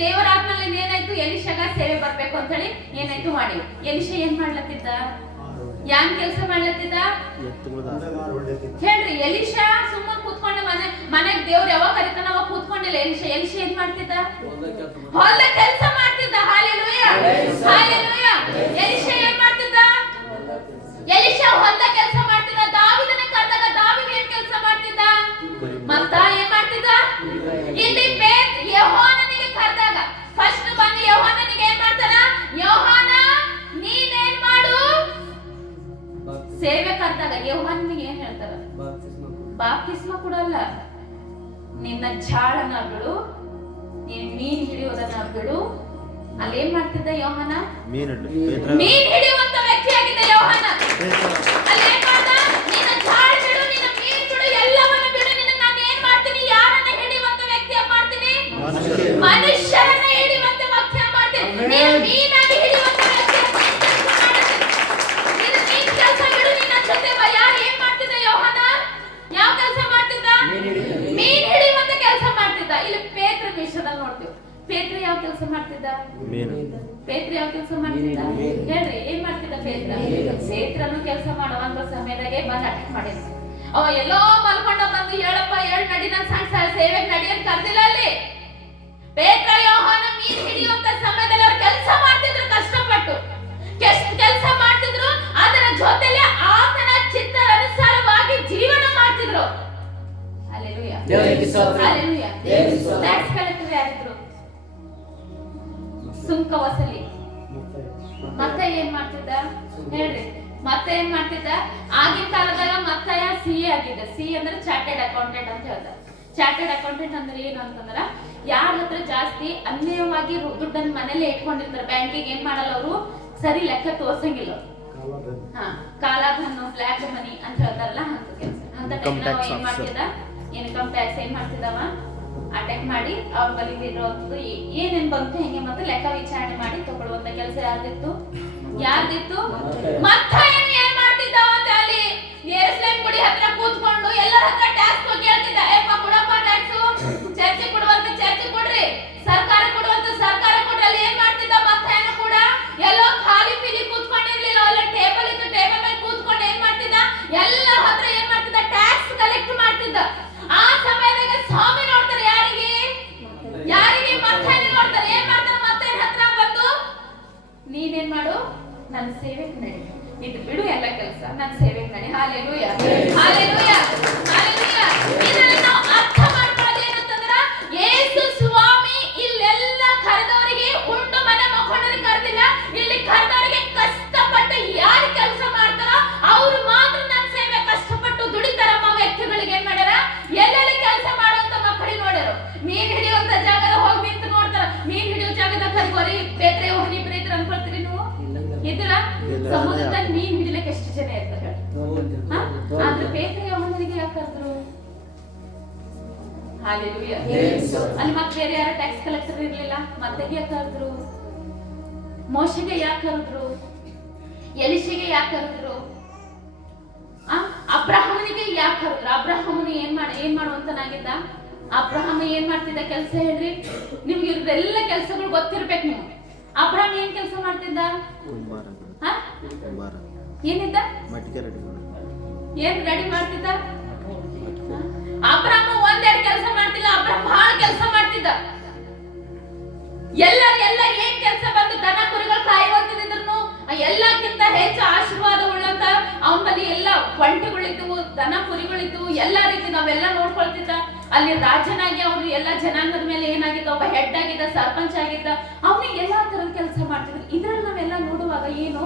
ದೇವರ ಆತ್ಮಲ್ಲಿ ಏನಾಯ್ತು? ಎಲಿಷಾಗ ಸೇವೆ ಬರ್ಬೇಕು ಅಂತ ಹೇಳಿ ಏನಾಯ್ತು ಮಾಡಿ. ಎಲಿಷ ಏನ್ ಮಾಡ್ಲತ್ತಿದ್ದ? ಯಾನ್ ಕೆಲಸ ಮಾಡ್ಲತ್ತಿದ್ದ ಹೇಳ್ರಿ? ಎಲಿಷ ಸುಮ್ಮನೆ ಕೂತ್ಕೊಂಡ ಮನೆಗ್ ದೇವ್ರು ಯಾವಾಗ ಕರಿತಾನ ಅವಾಗ ಕೂತ್ಕೊಂಡಿಲ್ಲ. ಎಲಿಷ ಏನ್ ಮಾಡ್ತಿದ್ದ? ಹೊಲ ಕೆಲಸ ಮಾಡ್ತಿದ್ದ. Hallelujah, hallelujah. ಎಲಿಷ ಏನ್ ಮಾಡ್ತಿದ್ದ? ಎಲಿಷ ಹೊಲ ಕೆಲಸ ಮಾಡ್ತಿದ್ದ. ದಾವೀದನ ಕರೆದಾಗ ದಾವೀದ ಏನ್ ಕೆಲಸ ಮಾಡ್ತಿದ್ದ? ಮತ್ತ ಏನ್ ಮಾಡ್ತಿದ್ದ? ಇಲ್ಲಿ ಯೆಹೋವನಿಗೆ ಕರೆದಾಗ ಫಸ್ಟ್ ಬಂದು ಯೆಹೋವನಿಗೆ ಏನ್ ಮಾಡ್ತಾನ? ಯೆಹೋವನ ನೀನೇನ್ ಮಾಡು? ಸೇವೆ ಕರೆದಾಗ ಯೆಹೋವನಿಗೆ ಏನ್ ಹೇಳ್ತಾರ? ಬಾಪ್ತಿಸ್ಮ ಕೊಡಲ್ಲ. ನಿನ್ನ ಝಾಳನ ಬಿಡು, ನೀನ್ ಮೀನ್ ಹಿಡಿಯೋದನ್ನ ಬಿಡು. ಅಲ್ಲಿ ಏನ್ ಮಾಡ್ತಿದ್ದ ಯೆಹೋವನ? ಮೀನ್ ಹಿಡಿಯುವಂತ ವ್ಯಕ್ತಿಯಾಗಿದ್ದ ಯೆಹೋವನ. ಅಲ್ಲಿ ಏನ್ ಮಾಡ್ದ? ನಿನ್ನ ಝಾಳ ಬಿಡು, ನಿನ್ನ ಮೀನ್ ಬಿಡು, ಎಲ್ಲವನ್ನ ಬಿಡು. ನಿನ್ನ ನಾನು ಏನ್ ಮಾಡ್ತೀನಿ? ಯಾರನ್ನ ಹಿಡಿಯುವಂತ ವ್ಯಕ್ತಿಯ ಮಾಡ್ತೀನಿ? ಮನುಷ್ಯರನ್ನ ಹಿಡಿಯುವಂತ ವ್ಯಕ್ತಿಯ ಮಾಡ್ತೀನಿ. ನೀನು ಮೀನಾಗಿ ಹಿಡಿಯುವಂತ ವ್ಯಕ್ತಿಯ ನೀನು ಮೀನ್ ಕೆಲಸ ಬಿಡು. ನಿನ್ನ ಜೊತೆ ಯಾರು ಏನ್ ಮಾಡ್ತಿದ್ದ ಯೆಹೋವನ? ಯಾವ ಕೆಲಸ ಮಾಡ್ತಿದ್ದ? ಮೀನ್ ಹಿಡಿಯುವಂತ ಕೆಲಸ ಮಾಡ್ತಿದ್ದ. ಇಲ್ಲಿ ಪೇತ್ರ ವಿಷಯದಲ್ಲಿ ನೋಡ್ತೀವಿ. ಪೇತ್ರ ಯಾವ ಕೆಲಸ ಮಾಡ್ತಿದ್ದ? ಪೇತ್ರ ಯಾವ ಕೆಲಸ ಮಾಡ್ತಿದ್ದ ಹೇಳ್ರಿ? ಏನ್ ಮಾಡ್ತಿದ್ದ ಪೇತ್ರ? ಸೇತ್ರನು ಕೆಲಸ ಮಾಡುವಂತ ಸಮಯದಾಗೆ ಬಂದು ಅಟ್ಯಾಕ್ ಮಾಡಿದ. ಅವ ಎಲ್ಲೋ ಮಲ್ಕೊಂಡ ಬಂದು ಹೇಳಪ್ಪ ಹೇಳಿ ನಡಿ, ನನ್ನ ಸಣ್ಣ ಸೇವೆಗೆ ನಡಿ ಅಂತ ಕರ್ದಿಲ್ಲ. ಅಲ್ಲಿ ಪೇತ್ರ ಯೋಹಾನ ಮೀನ್ ಹಿಡಿಯುವಂತ ಸಮಯದಲ್ಲಿ ಅವ್ರು ಕೆಲಸ ಮಾಡ್ತಿದ್ರು, ಕಷ್ಟಪಟ್ಟು ಕೆಲಸ ಮಾಡ್ತಿದ್ರು. ಅದರ ಜೊತೆಲೆ ಆತನ ಚಿತ್ತದ ಅನುಸಾರವಾಗಿ ಜೀವನ ಮಾಡ್ತಿದ್ರು. Hallelujah, hallelujah. ಟ್ಯಾಕ್ಸ್ ಕಲೆಕ್ಟರ್ ಯಾರಿದ್ರು? ಸುಂಕ ವಸೂಲಿ. ಮತ್ತೆ ಏನ್ ಮಾಡ್ತಿದ್ದ ಹೇಳ್ರಿ? ಮತ್ತೆ ಏನ್ ಮಾಡ್ತಿದ್ದ? ಆಗಿನ ಕಾಲದಾಗ ಮತ್ತಯ CA ಆಗಿದ್ದ. CA ಅಂದ್ರೆ ಚಾರ್ಟೆಡ್ ಅಕೌಂಟೆಂಟ್ ಅಂತ ಹೇಳ್ತಾರೆ. ಚಾರ್ಟೆಡ್ ಅಕೌಂಟೆಂಟ್ ಅಂದ್ರೆ ಏನು ಅಂತಂದ್ರ, ಯಾರ ಹತ್ರ ಜಾಸ್ತಿ ಅನ್ಯಾಯವಾಗಿ ದುಡ್ಡನ್ನ ಮನೇಲೆ ಇಟ್ಕೊಂಡಿರ್ತಾರೆ, ಬ್ಯಾಂಕಿಗೆ ಏನ್ ಮಾಡಲ್ಲ ಅವರು, ಸರಿ ಲೆಕ್ಕ ತೋರ್ಸಂಗಿಲ್ಲ. ಕಾಲಾಧನ, ಬ್ಲಾಕ್ ಮನಿ ಅಂತ ಹೇಳ್ತಾರಲ್ಲ, ಅಂತ ಕೆಲಸ. ಅಂತ ಏನ್ ಮಾಡ್ತಿದ್ದ? ಇನ್ಕಮ್ ಟ್ಯಾಕ್ಸ್ ಏನ್ ಮಾಡ್ತಿದ್ದವ? ಅಟ್ಯಾಕ್ ಮಾಡಿ ಅವ್ರ ಬಳಿ ಇರೋದು ಏನೇನ್ ಬಂತು ಹೆಂಗೆ ಮತ್ತೆ ಲೆಕ್ಕ ವಿಚಾರಣೆ ಮಾಡಿ ತಗೊಳ್ಳುವಂತ ಕೆಲಸ ಯಾರ್ದಿತ್ತು? ಯಾರ್ದಿತ್ತು? ಮತ್ತಾಯನು ಏನ್ ಮಾಡ್ತಿದ್ದ ಅಂತ ಅಲ್ಲಿ ಯೆರೂಸಲೇಮ್ ಗುಡಿ ಹತ್ರ ಕೂತ್ಕೊಂಡು ಎಲ್ಲರ ಹತ್ರ ಟ್ಯಾಕ್ಸ್ ಕೇಳ್ತಿದ್ದ. ಏಪ್ಪ ಕೊಡಪ್ಪ ಟ್ಯಾಕ್ಸ್, ಚರ್ಚೆ ಕೊಡುವಂತ ಚರ್ಚೆ ಕೊಡ್ರಿ, ಸರ್ಕಾರ ಕೊಡುವಂತ ಸರ್ಕಾರ ಕೊಡ್ರಿ. ಅಲ್ಲಿ ಏನ್ ಮಾಡ್ತಿದ್ದ ಮತ್ತಾಯನು ಕೂಡ ಎಲ್ಲೋ ಖಾಲಿ ಪೀಲಿ ಕೂತ್ಕೊಂಡಿರ್ಲಿಲ್ಲ, ಅಲ್ಲ ಟೇಬಲ್ ಇತ್ತು, ಟೇಬಲ್ ಮೇಲೆ ಕೂತ್ಕೊಂಡು ಏನ್ ಮಾಡ್ತಿದ್ದ, ಎಲ್ಲರ ಹತ್ರ ಏನ್ ಮಾಡ್ತಿದ್ದ, ಟ್ಯಾಕ್ಸ್ ಕಲೆಕ್ಟ್ ಮಾಡ್ತಿದ್ದ. ಆ ಸಮಯದಾಗ ಸ್ವಾಮಿ ನೋಡ್ತಾರೆ ಯಾರಿಗೆ? ಯಾರಿಗೆ? ಮತ್ತಾಯನ ನೋಡ್ತಾರೆ. ಏನ್ ಮಾಡ್ತಾರೆ? ಮತ್ತಾಯನ ಹತ್ರ ಬಂದು ನೀನೇನ್ ಮಾಡು, ನನ್ನ ಸೇವೆಗೆ ನಡಿ, ಇದು ಬಿಡು ಎಲ್ಲ ಕೆಲಸ, ನನ್ನ ಸೇವೆಗೆ ನಡಿ. Hallelujah, hallelujah, hallelujah. ಇದನ್ನ ನಾವು ಅರ್ಥ ಮಾಡ್ಕೊಳ್ಳೋದು ಏನಂತಂದ್ರ, ಯೇಸು ಸ್ವಾಮಿ ಇಲ್ಲೆಲ್ಲ ಕರೆದವರಿಗೆ ಉಂಡು ಮನೆ ಮಕ್ಕೊಂಡರಿಗೆ ಕರೆದಿಲ್ಲ. ಇಲ್ಲಿ ಕರೆದವರಿಗೆ ಕಷ್ಟಪಟ್ಟು ಯಾರು ಕೆಲಸ ಮಾಡ್ತಾರೋ ಅವ್ರು ಮಾತ್ರ ನನ್ನ ಸೇವೆ ಕಷ್ಟಪಟ್ಟು ದುಡಿತಾರಮ್ಮ ವ್ಯಕ್ತಿಗಳಿಗೆ ಏನ್ ಮಾಡ್ಯಾರ, ಎಲ್ಲೆಲ್ಲಿ ಕೆಲಸ ಮಾಡುವಂತ ಮಕ್ಕಳಿಗೆ ನೋಡ್ಯಾರ. ಮೀನ್ ಹಿಡಿಯುವಂತ ಜಾಗದ ಹೋಗಿ ನಿಂತು ನೋಡ್ತಾರ. ಮೀನ್ ಹಿಡಿಯೋ ಜಾಗದಾಗ ಕರ್ಕೋರಿ ಬೇತ್ರೆ ಹೋಗಿ ಪ್ರೇತ್ರ ಅನ್ಕೊಳ್ತೀರಿ ನೀವು? ಇದ್ರ ಸಮುದ್ರದಲ್ಲಿ ಮೀನ್ ಹಿಡಿಲಿಕ್ಕೆ ಎಷ್ಟು ಜನ ಇರ್ತಾರೆ? ಆದ್ರೆ ಬೇತ್ರೆ ಯೋಹನನಿಗೆ ಯಾಕೆ ಕರೆದ್ರು? ಹಾಲೆಲೂಯಾ. ಅಲ್ಲಿ ಮತ್ತೆ ಬೇರೆ ಯಾರು ಟ್ಯಾಕ್ಸ್ ಕಲೆಕ್ಟರ್ ಇರ್ಲಿಲ್ಲ, ಮತ್ತೆ ಯಾಕೆ ಕರೆದ್ರು? ಮೋಶೆಗೆ ಯಾಕೆ ಕರೆದ್ರು? ಎಲಿಶೆಗೆ ಯಾಕೆ ಕರೆದ್ರು? ಅಬ್ರಹಾಮನಿಗೆ ಯಾಕೆ ಕರೆದ್ರು? ಅಬ್ರಹಾಮನು ಏನ್ ಮಾಡುವಂತನಾಗಿದ್ದ? ಅಬ್ರಹಾಮ ಏನ್ ಮಾಡ್ತಿದ್ದ ಕೆಲಸ ಹೇಳ್ರಿ? ನಿಮ್ಗೆ ಇವ್ರೆಲ್ಲ ಕೆಲಸಗಳು ಗೊತ್ತಿರ್ಬೇಕು. ನೀವು ಅಬ್ರಹಾಮ್ ಏನ್ ಕೆಲಸ ಮಾಡ್ತಿದ್ದ? ಏನಿದ್ದ? ಏನ್ ರೆಡಿ ಮಾಡ್ತಿದ್ದ? ಅಬ್ರಹಾಮ ಒಂದೆರಡು ಕೆಲಸ ಮಾಡ್ತಿಲ್ಲ, ಅಬ್ರಹಾಮ್ ಬಹಳ ಕೆಲಸ ಮಾಡ್ತಿದ್ದ. ಎಲ್ಲ ಏನ್ ಕೆಲಸ ಬಂದು ದನ ಕುರಿಗಳು ಕಾಯುವಂತಿದ್ರು ಎಲ್ಲಕ್ಕಿಂತ ಹೆಚ್ಚು ಆಶೀರ್ವಾದ ಉಳ್ಳಂತ ಅವನ ಬಳಿ ಎಲ್ಲ ಒಂಟೆಗಳಿದ್ವು, ದನ ಕುರಿಗಳಿದ್ವು, ಎಲ್ಲ ರೀತಿ ನಾವೆಲ್ಲ ನೋಡ್ಕೊಳ್ತಿದ್ದ. ಅಲ್ಲಿ ರಾಜನಾಗಿ ಅವನು ಎಲ್ಲ ಜನಾಂಗದ ಮೇಲೆ ಏನಾಗಿದ್ದ, ಒಬ್ಬ ಹೆಡ್ ಆಗಿದ್ದ, ಸರ್ಪಂಚ್ ಆಗಿದ್ದ, ಅವನಿಗೆ ಎಲ್ಲಾ ತರದ ಕೆಲಸ ಮಾಡ್ತಿದ್ರು. ಇದ್ರಲ್ಲಿ ನಾವೆಲ್ಲ ನೋಡುವಾಗ ಏನು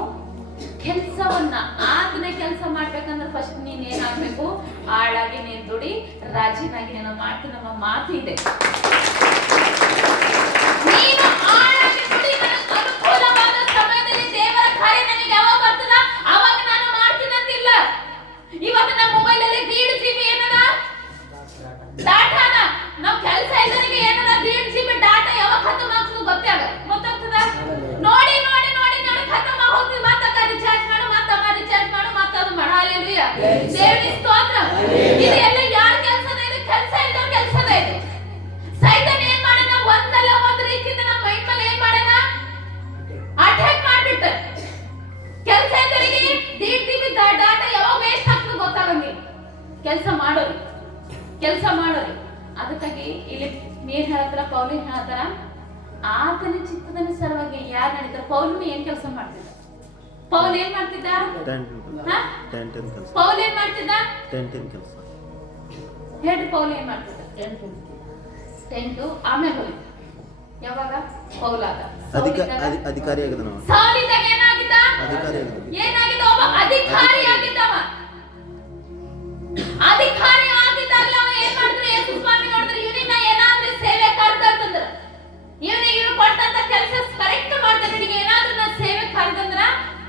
ಕೆಲಸವನ್ನ ಆತನೇ ಕೆಲಸ ಮಾಡ್ಬೇಕಂದ್ರೆ ಫಸ್ಟ್ ನೀನ್ ಏನಾಗ್ಬೇಕು, ಆಳಾಗಿ ನೀನ್ ದುಡಿ, ರಾಜನಾಗಿ ನೀನು ಮಾಡ್ತೀನಿ ನಮ್ಮ ಮಾತು ಇದೆ. ನೀನು ಆಳಾಗಿ ದುಡಿ, ನನಗೆ ಅನುಕೂಲವಾದ ಸಮಯದಲ್ಲಿ ದೇವರ ಕಾರ್ಯ ನನಗೆ ಯಾವಾಗ ಬರ್ತದ ಅವಾಗ ನಾನು ಮಾಡ್ತೀನಿ ಅಂತಿಲ್ಲ. ಇವತ್ತು ನಮ್ಮ ಮೊಬೈಲ್ ಅಲ್ಲಿ 1.5 GB ಏನದ ಡಾಟಾನ, ನಾವು ಕೆಲಸ ಇದ್ದರಿಗೆ ಏನದ 1.5 GB ಡಾಟಾ ಯಾವಾಗ ಖತಮ್ ಆಗ್ತದೆ ಗೊತ್ತಾಗ್ತದ? ನೋಡಿ ನೋಡಿ ನೋಡಿ ನೋಡಿ ಖತಮ್ ಆಗೋಗ್ತದೆ. ಮತ್ತೆ ರಿಚಾರ್ಜ್ ಮಾಡು, ಮತ್ತೆ ರಿಚಾರ್ಜ್ ಮಾಡು, ಮತ್ತೆ ಅದು ಮಾಡು. ಹಾಲೆಲೂಯಾ, ದೇವರಿಗೆ ಸ್ತೋತ್ರ. ಇದು ಎಲ್ಲ ಯಾರ ಕೆಲಸದ? ಇದು ಕೆಲಸ ಇದ್ದವ್ರ ಕೆಲಸದ. ಇದು ಸೈತಾನ ಏನ್ ಮಾಡನ, ಒಂದಲ್ಲ ಒಂದು ರೀತಿಯಿಂದ ನಮ್ಮ ಮೈಂಡ್ ಮೇಲೆ ಏನ್ ಮಾಡನ, ಅಟ್ಯಾಕ್ ಮಾಡ್ಬಿಟ್ಟ. ಕೆಲಸ ಇದ್ದವರಿಗೆ 1.5 GB ಡಾಟಾ ಯಾವಾಗ ವೇಸ್ಟ್ ಆಗ್ತದೆ ಗೊತ್ತಾಗಂಗಿಲ್ಲ. ಕೆಲಸ ಮಾಡೋರು. ಅದಕ್ಕಾಗಿ ಇಲ್ಲಿ ನೀರ್ ಹೇಳ್ತಾರ, ಪೌಲಿನ್ ಹೇಳ್ತಾರ, ಆತನ ಚಿತ್ತದನುಸಾರವಾಗಿ ಯಾರು ನಡೀತಾರ. ಪೌಲನು ಏನ್ ಕೆಲಸ ಮಾಡ್ತಿದ್ದ? ಪೌಲ್ ಏನ್ ಮಾಡ್ತಿದ್ದ? ಪೌಲ್ ಏನ್ ಮಾಡ್ತಿದ್ದ? ಹೇಳ್ರಿ, ಪೌಲ್ ಏನ್ ಮಾಡ್ತಿದ್ದ? ಟೆಂಟು. ಆಮೇಲೆ ಹೋಯ್ತು ಯಾವಾಗ ಪೌಲಾದ ಅಧಿಕಾರಿ ಸಾಲಿದಾಗ ಏನಾಗಿದ್ದ? ಒಬ್ಬ ಅಧಿಕಾರಿ ಆಗಿದ್ದವ. ಅಧಿಕಾರಿ ಆಗಿದ್ದಾಗಲ ಅವ ಏನ್ ಮಾಡಿದ್ರು? ಯೇಸು ಸ್ವಾಮಿ ನೋಡಿದ್ರು, ಇವನಿಗೆ ಏನಾದ್ರೂ ಸೇವೆ ಕರೆದಂತಂದ್ರ, ಇವನಿಗೆ ಕೊಟ್ಟಂತ ಕೆಲಸ ಕರೆಕ್ಟ್ ಮಾಡ್ತಾನೆ, ಇವನಿಗೆ ಏನಾದ್ರೂ ನಾನು ಸೇವೆ ಕರೆದಂದ್ರ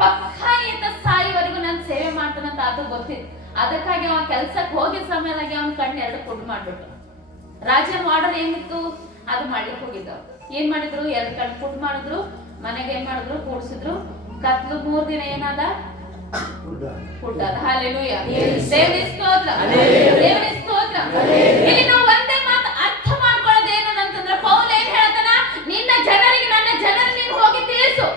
ಪಕ್ಕ ಈತ ಸಾಯಿವರೆಗೂ ನಾನು ಸೇವೆ ಮಾಡ್ತಾನಂತ ಅದು ಗೊತ್ತಿತ್ತು. ಅದಕ್ಕಾಗಿ ಅವ ಕೆಲ್ಸಕ್ಕೆ ಹೋಗಿದ ಸಮಯದಾಗ ಅವನ ಕಣ್ಣು 2 ಪುಡ್ ಮಾಡ್ಬಿಟ್ಟು. ರಾಜನ ಆರ್ಡರ್ ಏನಿತ್ತು ಅದು ಮಾಡ್ಲಿಕ್ಕೆ ಹೋಗಿದ್ದ. ಏನ್ ಮಾಡಿದ್ರು? 2 ಕಣ್ಣು ಪುಡ್ ಮಾಡಿದ್ರು. ಮನೆಗೆ ಏನ್ ಮಾಡಿದ್ರು? ಕೂಡಿಸಿದ್ರು. ಕತ್ಲು 3 ದಿನ ಏನಾದ? ಹುಟ್ಟಾದ. ಹಾಲೆಲೂಯಾ, ದೇವರಿಗೆ ಸ್ತೋತ್ರ, ದೇವರಿಗೆ ಸ್ತೋತ್ರ. ಇಲ್ಲಿ ನಾವು ಒಂದೇ ಮಾತು ಅರ್ಥ ಮಾಡ್ಕೊಳ್ಳೋದೇನು ಅಂತಂದ್ರೆ, ಪೌಲ್ ಏನ್ ಹೇಳ್ತಾನ, ನಿನ್ನ ಜನರಿಗೆ, ನನ್ನ ಜನರಿಗೆ ನೀನು ಹೋಗಿ ತಿಳಿಸು,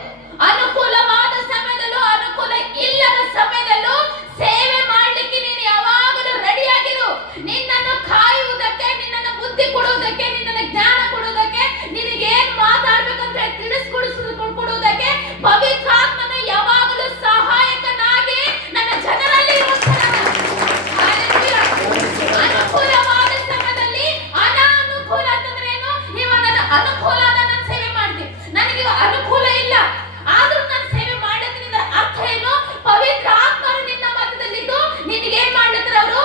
ಅನುಕೂಲವಾದ ಸಮಯದಲ್ಲೂ ಅನುಕೂಲ ಇಲ್ಲದ ಸಮಯದಲ್ಲೂ ಸೇವೆ ಮಾಡ್ಲಿಕ್ಕೆ ನೀನು ಯಾವಾಗಲೂ ರೆಡಿ ಆಗಿರು. ನಿನ್ನನ್ನು ಕಾಯುವುದಕ್ಕೆ, ನಿನ್ನನ್ನು ಬುದ್ಧಿ ಕೊಡುವುದಕ್ಕೆ, ನಿನ್ನನ್ನು ಜ್ಞಾನ ಕೊಡುವುದಕ್ಕೆ, ನಿನಗೆ ಏನ್ ಮಾತಾಡ್ಬೇಕಂತ ತಿಳಿಸ್ಕೊಡುವುದಕ್ಕೆ ಪವಿತ್ರಾತ್ಮನು ಯಾವಾಗಲೂ ಸಹಾಯಕನಾಗಿ ನನ್ನ ಜನರಲ್ಲಿ ಇರುತ್ತಾನೆ. ಅನುಕೂಲವಾದ ಸಮಯದಲ್ಲಿ ಅನಾನುಕೂಲ ಅಂತಂದ್ರೆ ಏನು? ಇವಾಗ ನನ್ನ ಅನುಕೂಲ ಆದ ನಾನು ಸೇವೆ ಮಾಡ್ತೀನಿ, ನನಗೆ ಅನುಕೂಲ ಇಲ್ಲ ಆದ್ರೂ ನಾನು ಸೇವೆ ಮಾಡೋದ್ರಿಂದ ಅರ್ಥ ಏನು? ಪವಿತ್ರ ಆತ್ಮರು ನಿನ್ನ ಮಧ್ಯದಲ್ಲಿದ್ದು ನಿನಗೆ ಏನ್ ಮಾಡ್ಲಿಕ್ಕೆ ಅವರು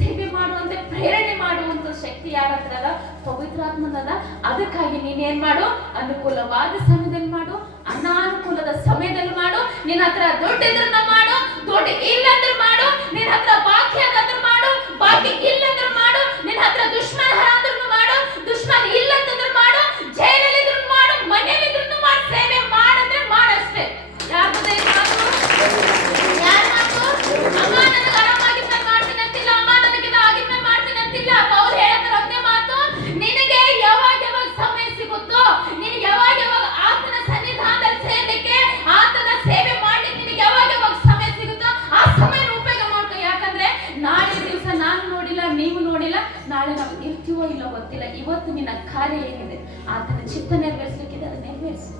ಸೇವೆ ಮಾಡುವಂತೆ ಪ್ರೇರಣೆ ಮಾಡುವಂತ ಶಕ್ತಿ ಯಾರ ಹತ್ರ ಅದ? ಪವಿತ್ರಾತ್ಮನದ. ಅದಕ್ಕಾಗಿ ನೀನೇನ್ ಮಾಡು? ಅನುಕೂಲವಾದ ಸಮಯದಲ್ಲಿ ಮಾಡು, ಅನಾನುಕೂಲದ ಸಮಯದಲ್ಲಿ ಮಾಡು. ನಿನ್ನ ಹತ್ರ ದುಡ್ಡಿದ್ರೆ ಮಾಡು, ದುಡ್ಡು ಇಲ್ಲಂದ್ರೆ ಮಾಡು. ನಿನ್ನ ಹತ್ರ ಬಾಕಿ ಆದ್ರೆ ಮಾಡು, ಬಾಕಿ ಇಲ್ಲಂದ್ರೆ ಮಾಡು. ನಿನ್ನ ಹತ್ರ ದುಶ್ಮನ ಅಂದ್ರೂ ಮಾಡು, ದುಶ್ಮನ ಇಲ್ಲಂತಂದ್ರೆ ಮಾಡು. ಜೈಲಲ್ಲಿದ್ರು ಮಾಡು, ಮನೆಯಲ್ಲಿದ್ರು ಮಾಡು. ಸೇವೆ ಮಾಡಿದ್ರೆ ಮಾಡು. ಕಾರ್ಯ ಏನಿದೆ ಆತನ ಚಿತ್ತ ನೆರವೇರಿಸಲಿಕ್ಕಿದೆ ಅದನ್ನ ನೆರವೇರಿಸಿ.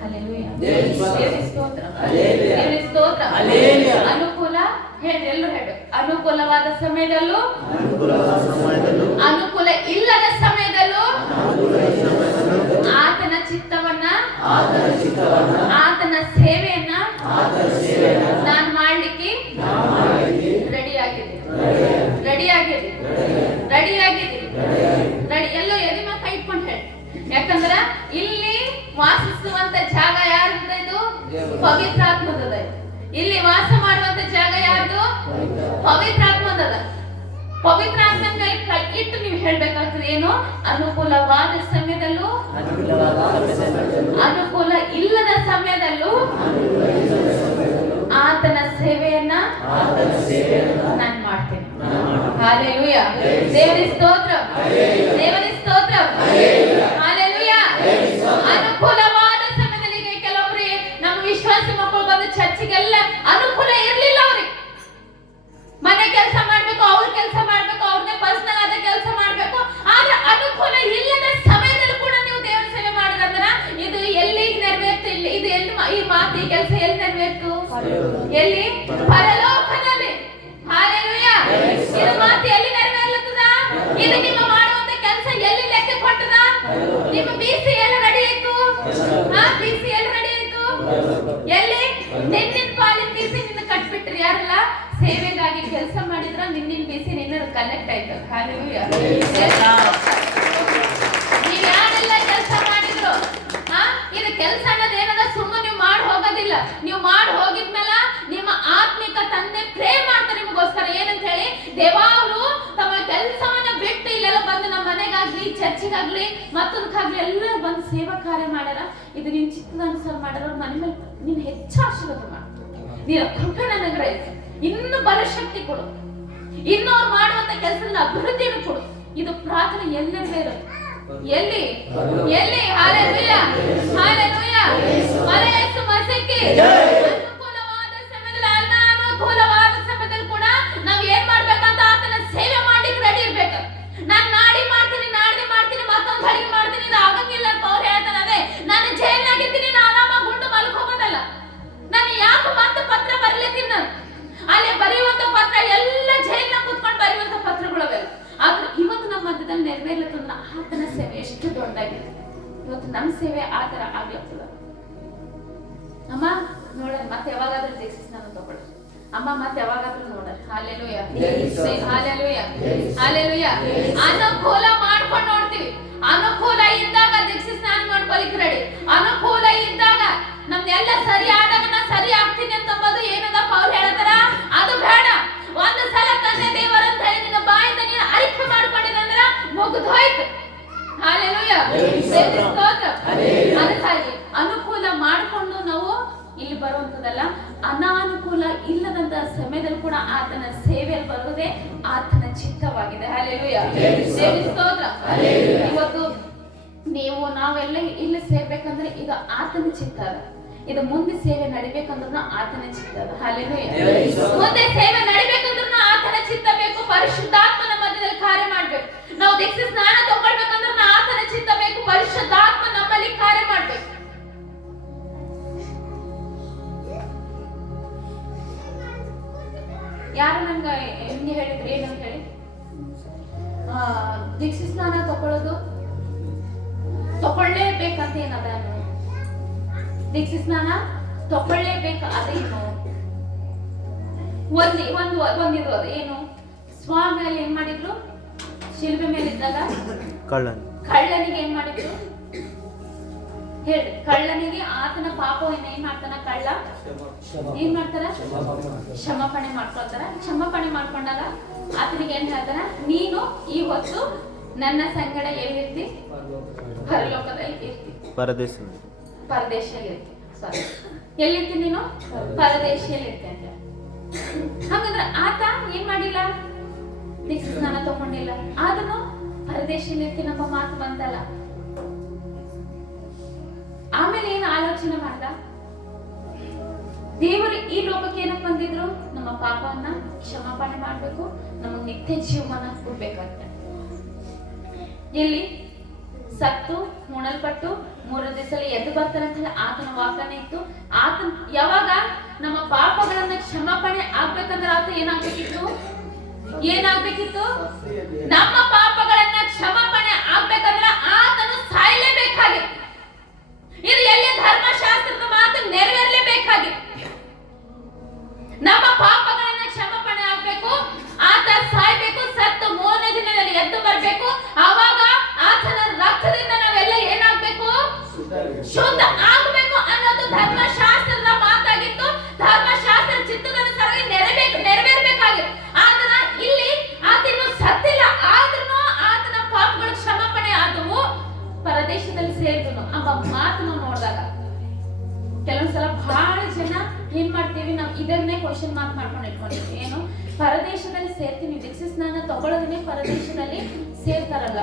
ಹಲ್ಲೆಲೂಯಾ. ದೇವರಿಗೆ ಸ್ತೋತ್ರ. ದೇವರಿಗೆ ಸ್ತೋತ್ರ. ಅನುಕೂಲ ಹೇಳಿ, ಎಲ್ಲರೂ ಹೇಳಿ. ಅನುಕೂಲವಾದ ಸಮಯದಲ್ಲೂ ಅನುಕೂಲ ಇಲ್ಲದ ಸಮಯದಲ್ಲೂ ಆತನ ಚಿತ್ತವನ್ನ ಆತನ ಸೇವೆಯನ್ನ ನಾನು ಮಾಡ್ಲಿಕ್ಕೆ ರೆಡಿಯಾಗಿದೆ. ಎಲ್ಲೋ ಎದಿಮ ಕೈ ಇಟ್ಕೊಂಡು ಹೇಳಿ. ಯಾಕಂದ್ರ ಇಲ್ಲಿ ವಾಸಿಸುವಂತ ಜಾಗ ಯಾರ್ದ? ಇದು ಪವಿತ್ರಾತ್ಮದ. ಇಲ್ಲಿ ವಾಸ ಮಾಡುವಂತ ಜಾಗ ಯಾರ್ದು? ಪವಿತ್ರಾತ್ಮದ. ಪವಿತ್ರಾತ್ಮನ ಕೈ ಇಟ್ಟು ನೀವು ಹೇಳ್ಬೇಕಾಗ್ತದೆ ಏನು? ಅನುಕೂಲವಾದ ಸಮಯದಲ್ಲೂ ಅನುಕೂಲ ಇಲ್ಲದ ಸಮಯದಲ್ಲೂ ಆತನ ಸೇವೆಯನ್ನ ನಾನು ಮಾಡ್ತೇನೆ. ಹಲ್ಲೆಲೂಯಾ. ದೇವರಿಗೆ ಸ್ತೋತ್ರ. ದೇವರಿಗೆ ಸ್ತೋತ್ರ. ಹಲ್ಲೆಲೂಯಾ. ಅನುಕೂಲವಾದ ಸಮಯದಲ್ಲಿ ಈಗ ಕೆಲವೊಬ್ರು ನಮ್ಮ ವಿಶ್ವಾಸಿ ಮಕ್ಕಳು ಬಂದು ಚರ್ಚಿಗೆಲ್ಲ ಅನುಕೂಲ ಇರ್ಲಿಲ್ಲ. ಅವ್ರಿಗೆ ಮನೆ ಕೆಲಸ ಮಾಡ್ಬೇಕು, ಅವ್ರ ಕೆಲಸ ಮಾಡ್ಬೇಕು, ಅವ್ರನ್ನೇ ಪರ್ಸನಲ್ ಆದ ಕೆಲಸ ಮಾಡ್ಬೇಕು. ಆದ್ರೆ ಅನುಕೂಲ ಇಲ್ಲದ ಸಮಯದಲ್ಲೂ ಕೂಡ ನೀವು ದೇವರ ಸೇವೆ ಮಾಡಿದ್ರೆ ಇದು ಎಲ್ಲಿ ನೆರವೇರ್ತು? ಇದು ಎಲ್ಲಿ ಈ ಮಾತು ಈ ಕೆಲಸ ಎಲ್ಲಿ ನೆರವೇರ್ತು? ಎಲ್ಲಿ? ಪರಲೋಕದಲ್ಲಿ. ಹಲ್ಲೆಲೂಯಾ. ಇದು ಮಾತು ಎಲ್ಲಿ ನೆರವೇರ್ಲತ್ತದ? ಇದು ನಿಮ್ಮ ಮಾಡುವಂತ ಕೆಲಸ ಎಲ್ಲಿ ಲೆಕ್ಕ ಕೊಟ್ಟದ? ನಿಮ್ಮ ಬಿಸಿ ಎಲ್ಲ ರೆಡಿ ಆಯ್ತು? ಬಿಸಿ ಎಲ್ಲ ರೆಡಿ ಆಯ್ತು? ಎಲ್ಲಿ? ನಿನ್ನಿನ ಪಾಲಿನ ಬಿಸಿ ನಿನ್ನ ಕಟ್ಬಿಟ್ರಿ ಯಾರಲ್ಲ? ಸೇವೆಗಾಗಿ ಕೆಲಸ ಮಾಡಿದ್ರ ನಿನ್ನಿನ ಬಿಸಿ ನಿನ್ನ ಕನೆಕ್ಟ್ ಆಯ್ತು. ಹಲ್ಲೆಲೂಯಾ. ನೀವು ಯಾರೆಲ್ಲ ಕೆಲಸ ಮಾಡಿದ್ರು ಇದು ಕೆಲಸ ಅನ್ನೋದು ಏನದ ಸುಮ್ಮನೆ ನೀವು ಮಾಡಿ ಹೋಗೋದಿಲ್ಲ. ನೀವು ಮಾಡಿ ಹೋಗಿದ್ಮೇಲೆ ನಿಮ್ಮ ಆತ್ಮಿಕ ತಂದೆ ಪ್ರೇ ಮಾಡ್ತಾರೆ ನಿಮಗೋಸ್ಕರ. ಏನಂತ ಹೇಳಿ? ದೇವರು ತಮ್ಮ ಕೆಲಸವನ್ನ ಬಿಟ್ಟು ಇಲ್ಲೆಲ್ಲ ಬಂದು ನಮ್ಮ ಮನೆಗಾಗ್ಲಿ ಚರ್ಚಿಗಾಗ್ಲಿ ಮತ್ತೊಂದಕ್ಕಾಗ್ಲಿ ಎಲ್ಲ ಬಂದು ಸೇವಾ ಕಾರ್ಯ ಮಾಡ್ಯಾರ. ಇದು ನಿನ್ ಚಿತ್ತದಾನುಸಾರ ಮಾಡ್ಯಾರ. ಮನೆ ಮೇಲೆ ನೀನು ಹೆಚ್ಚು ಆಶೀರ್ವಾದ ಮಾಡು. ನೀನು ಕೃಪೆ ನನಗೆ ಗ್ರಹಿಸು. ಇನ್ನು ಬಲಶಕ್ತಿ ಕೊಡು. ಇನ್ನು ಅವ್ರು ಮಾಡುವಂತ ಕೆಲಸದ ಅಭಿವೃದ್ಧಿಯನ್ನು ಕೊಡು. ಇದು ಪ್ರಾರ್ಥನೆ ಎಲ್ಲೆಲ್ಲೇ ಇರುತ್ತೆ. ಎಲ್ಲಿ? ಹಲ್ಲೆಲೂಯಾ. ಹಲ್ಲೆಲೂಯಾ. ಯೇಸು ಮಸೀಹ್ಗೆ ಅನುಕೂಲವಾದ ಸಮಯದಲ್ಲಿ ಅನಾನುಕೂಲವಾದ ಸಮಯದಲ್ಲಿ ಕೂಡ ನಾವು ಏನ್ ಮಾಡ್ಬೇಕಂತ ಆತನ ಸೇವೆ ಮಾಡ್ಲಿಕ್ಕೆ ರೆಡಿ ಇರ್ಬೇಕು. ನಾನು ನಾಡಿ ಮಾಡ್ತೀನಿ, ನಾಡ್ದೆ ಮಾಡ್ತೀನಿ, ಮತ್ತೊಂದು ಹಳಿಗೆ ಮಾಡ್ತೀನಿ, ಇದು ಆಗಂಗಿಲ್ಲ ಅಂತ ಅವ್ರು ಹೇಳ್ತಾನೆ. ಅದೇ ನಾನು ಜೈಲ್ನಾಗಿದ್ದೀನಿ, ನಾನು ಆರಾಮಾಗಿ ಗುಂಡು ಮಲ್ಕೋಬೋದಲ್ಲ. ನಾನು ಯಾಕೆ ಮತ್ತೆ ಪತ್ರ ಬರೀತೀನಿ? ನಾನು ಅಲ್ಲಿ ಬರೆಯುವಂತ ಪತ್ರ ಎಲ್ಲ ಜೈಲ್ನಾಗ ಕೂತ್ಕೊಂಡು ಬರೆಯುವಂತ ಪತ್ರಗಳವೆಲ್ಲ. ಆದ್ರೆ ಇವತ್ತು ನಮ್ಮ ಮಧ್ಯದಲ್ಲಿ ನೆರವೇರ್ಲತ್ತಂದ್ರ ಆತನ ಸೇವೆ ಎಷ್ಟು ದೊಡ್ಡದಾಗಿದೆ. ಇವತ್ತು ನಮ್ಮ ಸೇವೆ ಆ ತರ ಆಗ್ಲತ್ತದ. ಅಮ್ಮ ನೋಡ್ರಿ, ಮತ್ತೆ ಯಾವಾಗಾದ್ರೂ ದೀಕ್ಷೆ ಸ್ನಾನ ತಗೊಳ್ಳಿ. ಅಮ್ಮ ಮತ್ತೆ ಯಾವಾಗಾದ್ರೂ ನೋಡ್ರಿ. ಹಲ್ಲೆಲೂಯಾ. ಹಲ್ಲೆಲೂಯಾ. ಹಲ್ಲೆಲೂಯಾ. ಅನುಕೂಲ ಮಾಡ್ಕೊಂಡು ನೋಡ್ತೀವಿ. ಅನುಕೂಲ ಇದ್ದಾಗ ದೀಕ್ಷೆ ಸ್ನಾನ ಮಾಡ್ಕೊಲಿಕ್ಕೆ ರೆಡಿ. ಅನುಕೂಲ ಇದ್ದಾಗ ನಮ್ದೆಲ್ಲ ಸರಿ ಆದಾಗ ನಾ ಸರಿ ಆಗ್ತೀನಿ ಅಂತಂಬೋದು ಏನದ ಪೌಲ್ ಹೇಳ್ತಾರ? ಅದು ಬೇಡ. ಒಂದು ಸಲ ತಂದೆ ದೇವರು ಅಂತ ಹೇಳಿ ನಿನ್ನ ಬಾಯಿಂದ ನೀನು ಅರಿಕೆ ಮಾಡ್ಕೊಂಡಿದಂದ್ರ ಮುಗಿದು ಹೋಯ್ತು. ಹಲ್ಲೆಲೂಯಾ. ದೇವರಿಗೆ ಸ್ತೋತ್ರ. ಅದಕ್ಕಾಗಿ ಅನುಕೂಲ ಮಾಡಿಕೊಂಡು ನಾವು ಇಲ್ಲಿ ಬರುವಂತದಲ್ಲ, ಅನಾನುಕೂಲ ಇಲ್ಲದಂತ ಸಮಯದಲ್ಲಿ ಕೂಡ ಆತನ ಸೇವೆಯಲ್ಲಿ ಬರುವುದೇ ಆತನ ಚಿತ್ತವಾಗಿದೆ. ಹಲ್ಲೆಲೂಯಾ. ದೇವರಿಗೆ ಸ್ತೋತ್ರ. ಇವತ್ತು ನೀವು ನಾವೆಲ್ಲ ಇಲ್ಲಿ ಸೇರ್ಬೇಕಂದ್ರೆ ಇದು ಆತನ ಚಿತ್ತ ಅದ. ಇದು ಮುಂದೆ ಸೇವೆ ನಡಿಬೇಕಂದ್ರೂ ಆತನ ಚಿತ್ತ ಅದ. ಹಲ್ಲೆಲೂಯಾ. ಮುಂದೆ ಸೇವೆ ನಡಿಬೇಕಂದ್ರೂ ಆತನ ಚಿತ್ತ ಬೇಕು. ಪರಿಶುದ್ಧಾತ್ಮನ ಮಧ್ಯದಲ್ಲಿ ಕಾರ್ಯ ಮಾಡ್ಬೇಕು. ನಾವು ದೀಕ್ಷೆ ಸ್ನಾನ ತಗೊಳ್ಬೇಕಂದ್ರೂ ಆತನ ಚಿತ್ತ ಬೇಕು. ಪರಿಶುದ್ಧಾತ್ಮ ನಮ್ಮಲ್ಲಿ ಕಾರ್ಯ ಮಾಡ್ಬೇಕು. ಯಾರು ನನ್ಗೆ ಹೆಂಗೆ ಹೇಳಿದ್ರು ಏನಂತ ಹೇಳಿ, ದೀಕ್ಷೆ ಸ್ನಾನ ತಗೊಳ್ಳೇಬೇಕಂತ ಏನದ? ದೀಕ್ಷೆ ಸ್ನಾನ ತಗೊಳ್ಳೇಬೇಕು ಅದೇನು? ಒಂದಿದು ಅದು ಏನು? ಸ್ವಾಮಿಯಲ್ಲಿ ಏನ್ ಮಾಡಿದ್ರು? ಶಿಲ್ಬೆ ಮೇಲೆ ಇದ್ದಾಗ ಕಳ್ಳನಿಗೆ ಏನ್ ಮಾಡಿದ್ರು ಹೇಳಿ? ಕಳ್ಳನಿಗೆ ಆತನ ಪಾಪವನ್ನು ಏನ್ ಮಾಡ್ತಾನ? ಕಳ್ಳ ಏನ್ ಮಾಡ್ತಾರ? ಕ್ಷಮಾಪಣೆ ಮಾಡ್ಕೊಳ್ತಾರ. ಕ್ಷಮಾಪಣೆ ಮಾಡ್ಕೊಂಡಾಗ ಆತನಿಗೆ ಏನ್ ಹೇಳ್ತಾರ? ನೀನು ಈ ಹೊತ್ತು ನನ್ನ ಸಂಗಡ ಎಲ್ಲಿರ್ತಿ? ಪರಲೋಕದಲ್ಲಿ ಇರ್ತಿ. ಪರದೇಶದಲ್ಲಿ ಇರ್ತಿ. ಸಾರಿ, ಎಲ್ಲಿರ್ತಿ ನೀನು? ಪರದೇಶಿಯಲ್ಲಿ ಇರ್ತಿ ಅಂತ. ಹಾಗಂದ್ರೆ ಆತ ಏನ್ ಮಾಡಿಲ್ಲ? ದೀಕ್ಷೆ ಸ್ನಾನ ತಗೊಂಡಿಲ್ಲ. ಆದ್ರೂ ಪರದೇಶದಲ್ಲಿ ಇರ್ತಿ ನಮ್ಮ ಮಾತು ಬಂತಲ್ಲ. ಆಮೇಲೆ ಏನು ಆಲೋಚನೆ ಮಾಡ್ದ? ದೇವರು ಈ ಲೋಕಕ್ಕೆ ಏನಕ್ಕೆ ಬಂದಿದ್ರು? ನಮ್ಮ ಪಾಪವನ್ನ ಕ್ಷಮಾಪಣೆ ಮಾಡ್ಬೇಕು, ನಮಗ್ ನಿತ್ಯ ಜೀವನ ಕೊಡ್ಬೇಕಂತ. ಎಲ್ಲಿ? ಸತ್ತು ಮುಣಲ್ಪಟ್ಟು 3 ದಿವಸದಲ್ಲಿ ಎದ್ದು ಬರ್ತಾನೆ ಅಂತ ಆತನ ವಾಗ್ದಾನ ಇತ್ತು. ಆತನ ಯಾವಾಗ ನಮ್ಮ ಪಾಪಗಳನ್ನ ಕ್ಷಮಾಪಣೆ ಆಗ್ಬೇಕಂದ್ರೆ ಆತ ಏನಾಗ್ಬೇಕಿತ್ತು? ನಮ್ಮ ಪಾಪಗಳನ್ನ ಕ್ಷಮಾಪಣೆ ಆಗ್ಬೇಕಂದ್ರೆ ಆತನು ಸಾಯಲೇಬೇಕಾಗಿತ್ತು. ಇದು ಎಲ್ಲಿ ಧರ್ಮಶಾಸ್ತ್ರದ ಮಾತು ನೆರವೇರಲೇಬೇಕಾಗಿತ್ತು. ನಮ್ಮ ಪಾಪಗಳನ್ನ ಕ್ಷಮಾಪಣೆ ಆಗ್ಬೇಕು, ಆತ ಸಾಯ್ಬೇಕು, ಸತ್ತು 3ನೇ ದಿನದಲ್ಲಿ ಎದ್ದು ಬರ್ಬೇಕು. ಆವಾಗ ಆತನ ರಕ್ತದಿಂದ ನಾವೆಲ್ಲ ಏನಾಗ್ಬೇಕು? ಶುದ್ಧ ಆಗ್ಬೇಕು ಅನ್ನೋದು ಧರ್ಮಶಾಸ್ತ್ರದ ಮಾತಾಗಿತ್ತು. ಧರ್ಮಶಾಸ್ತ್ರ ಚಿತ್ತದನುಸಾರವಾಗಿ ನೆರವೇರ್ಬೇಕಾಗಿತ್ತು. ಆದ್ರ ಇಲ್ಲಿ ಆತನು ಸತ್ತಿಲ್ಲ, ಆದ್ರೂ ಆತನ ಪಾಪಗಳು ಕ್ಷಮಾಪಣೆ ಆದವು, ಪರದೇಶದಲ್ಲಿ ಸೇರಿದನು ಎಂಬ ಮಾತನ್ನು ನೋಡಿದಾಗ ಕೆಲವೊಂದ್ಸಲ ಬಹಳ ಜನ ಏನ್ ಮಾಡ್ತೀವಿ, ನಾವು ಇದನ್ನೇ ಕ್ವಶನ್ ಮಾರ್ಕ್ ಮಾಡ್ಕೊಂಡು ಇಟ್ಕೊಂಡಿರ್ತೀವಿ. ಏನು, ಪರದೇಶದಲ್ಲಿ ಸೇರ್ತೀವಿ, ದೀಕ್ಷಾ ಸ್ನಾನ ತಗೊಳ್ಳೋದನ್ನೇ ಪರದೇಶದಲ್ಲಿ ಸೇರ್ತಾರಲ್ಲ.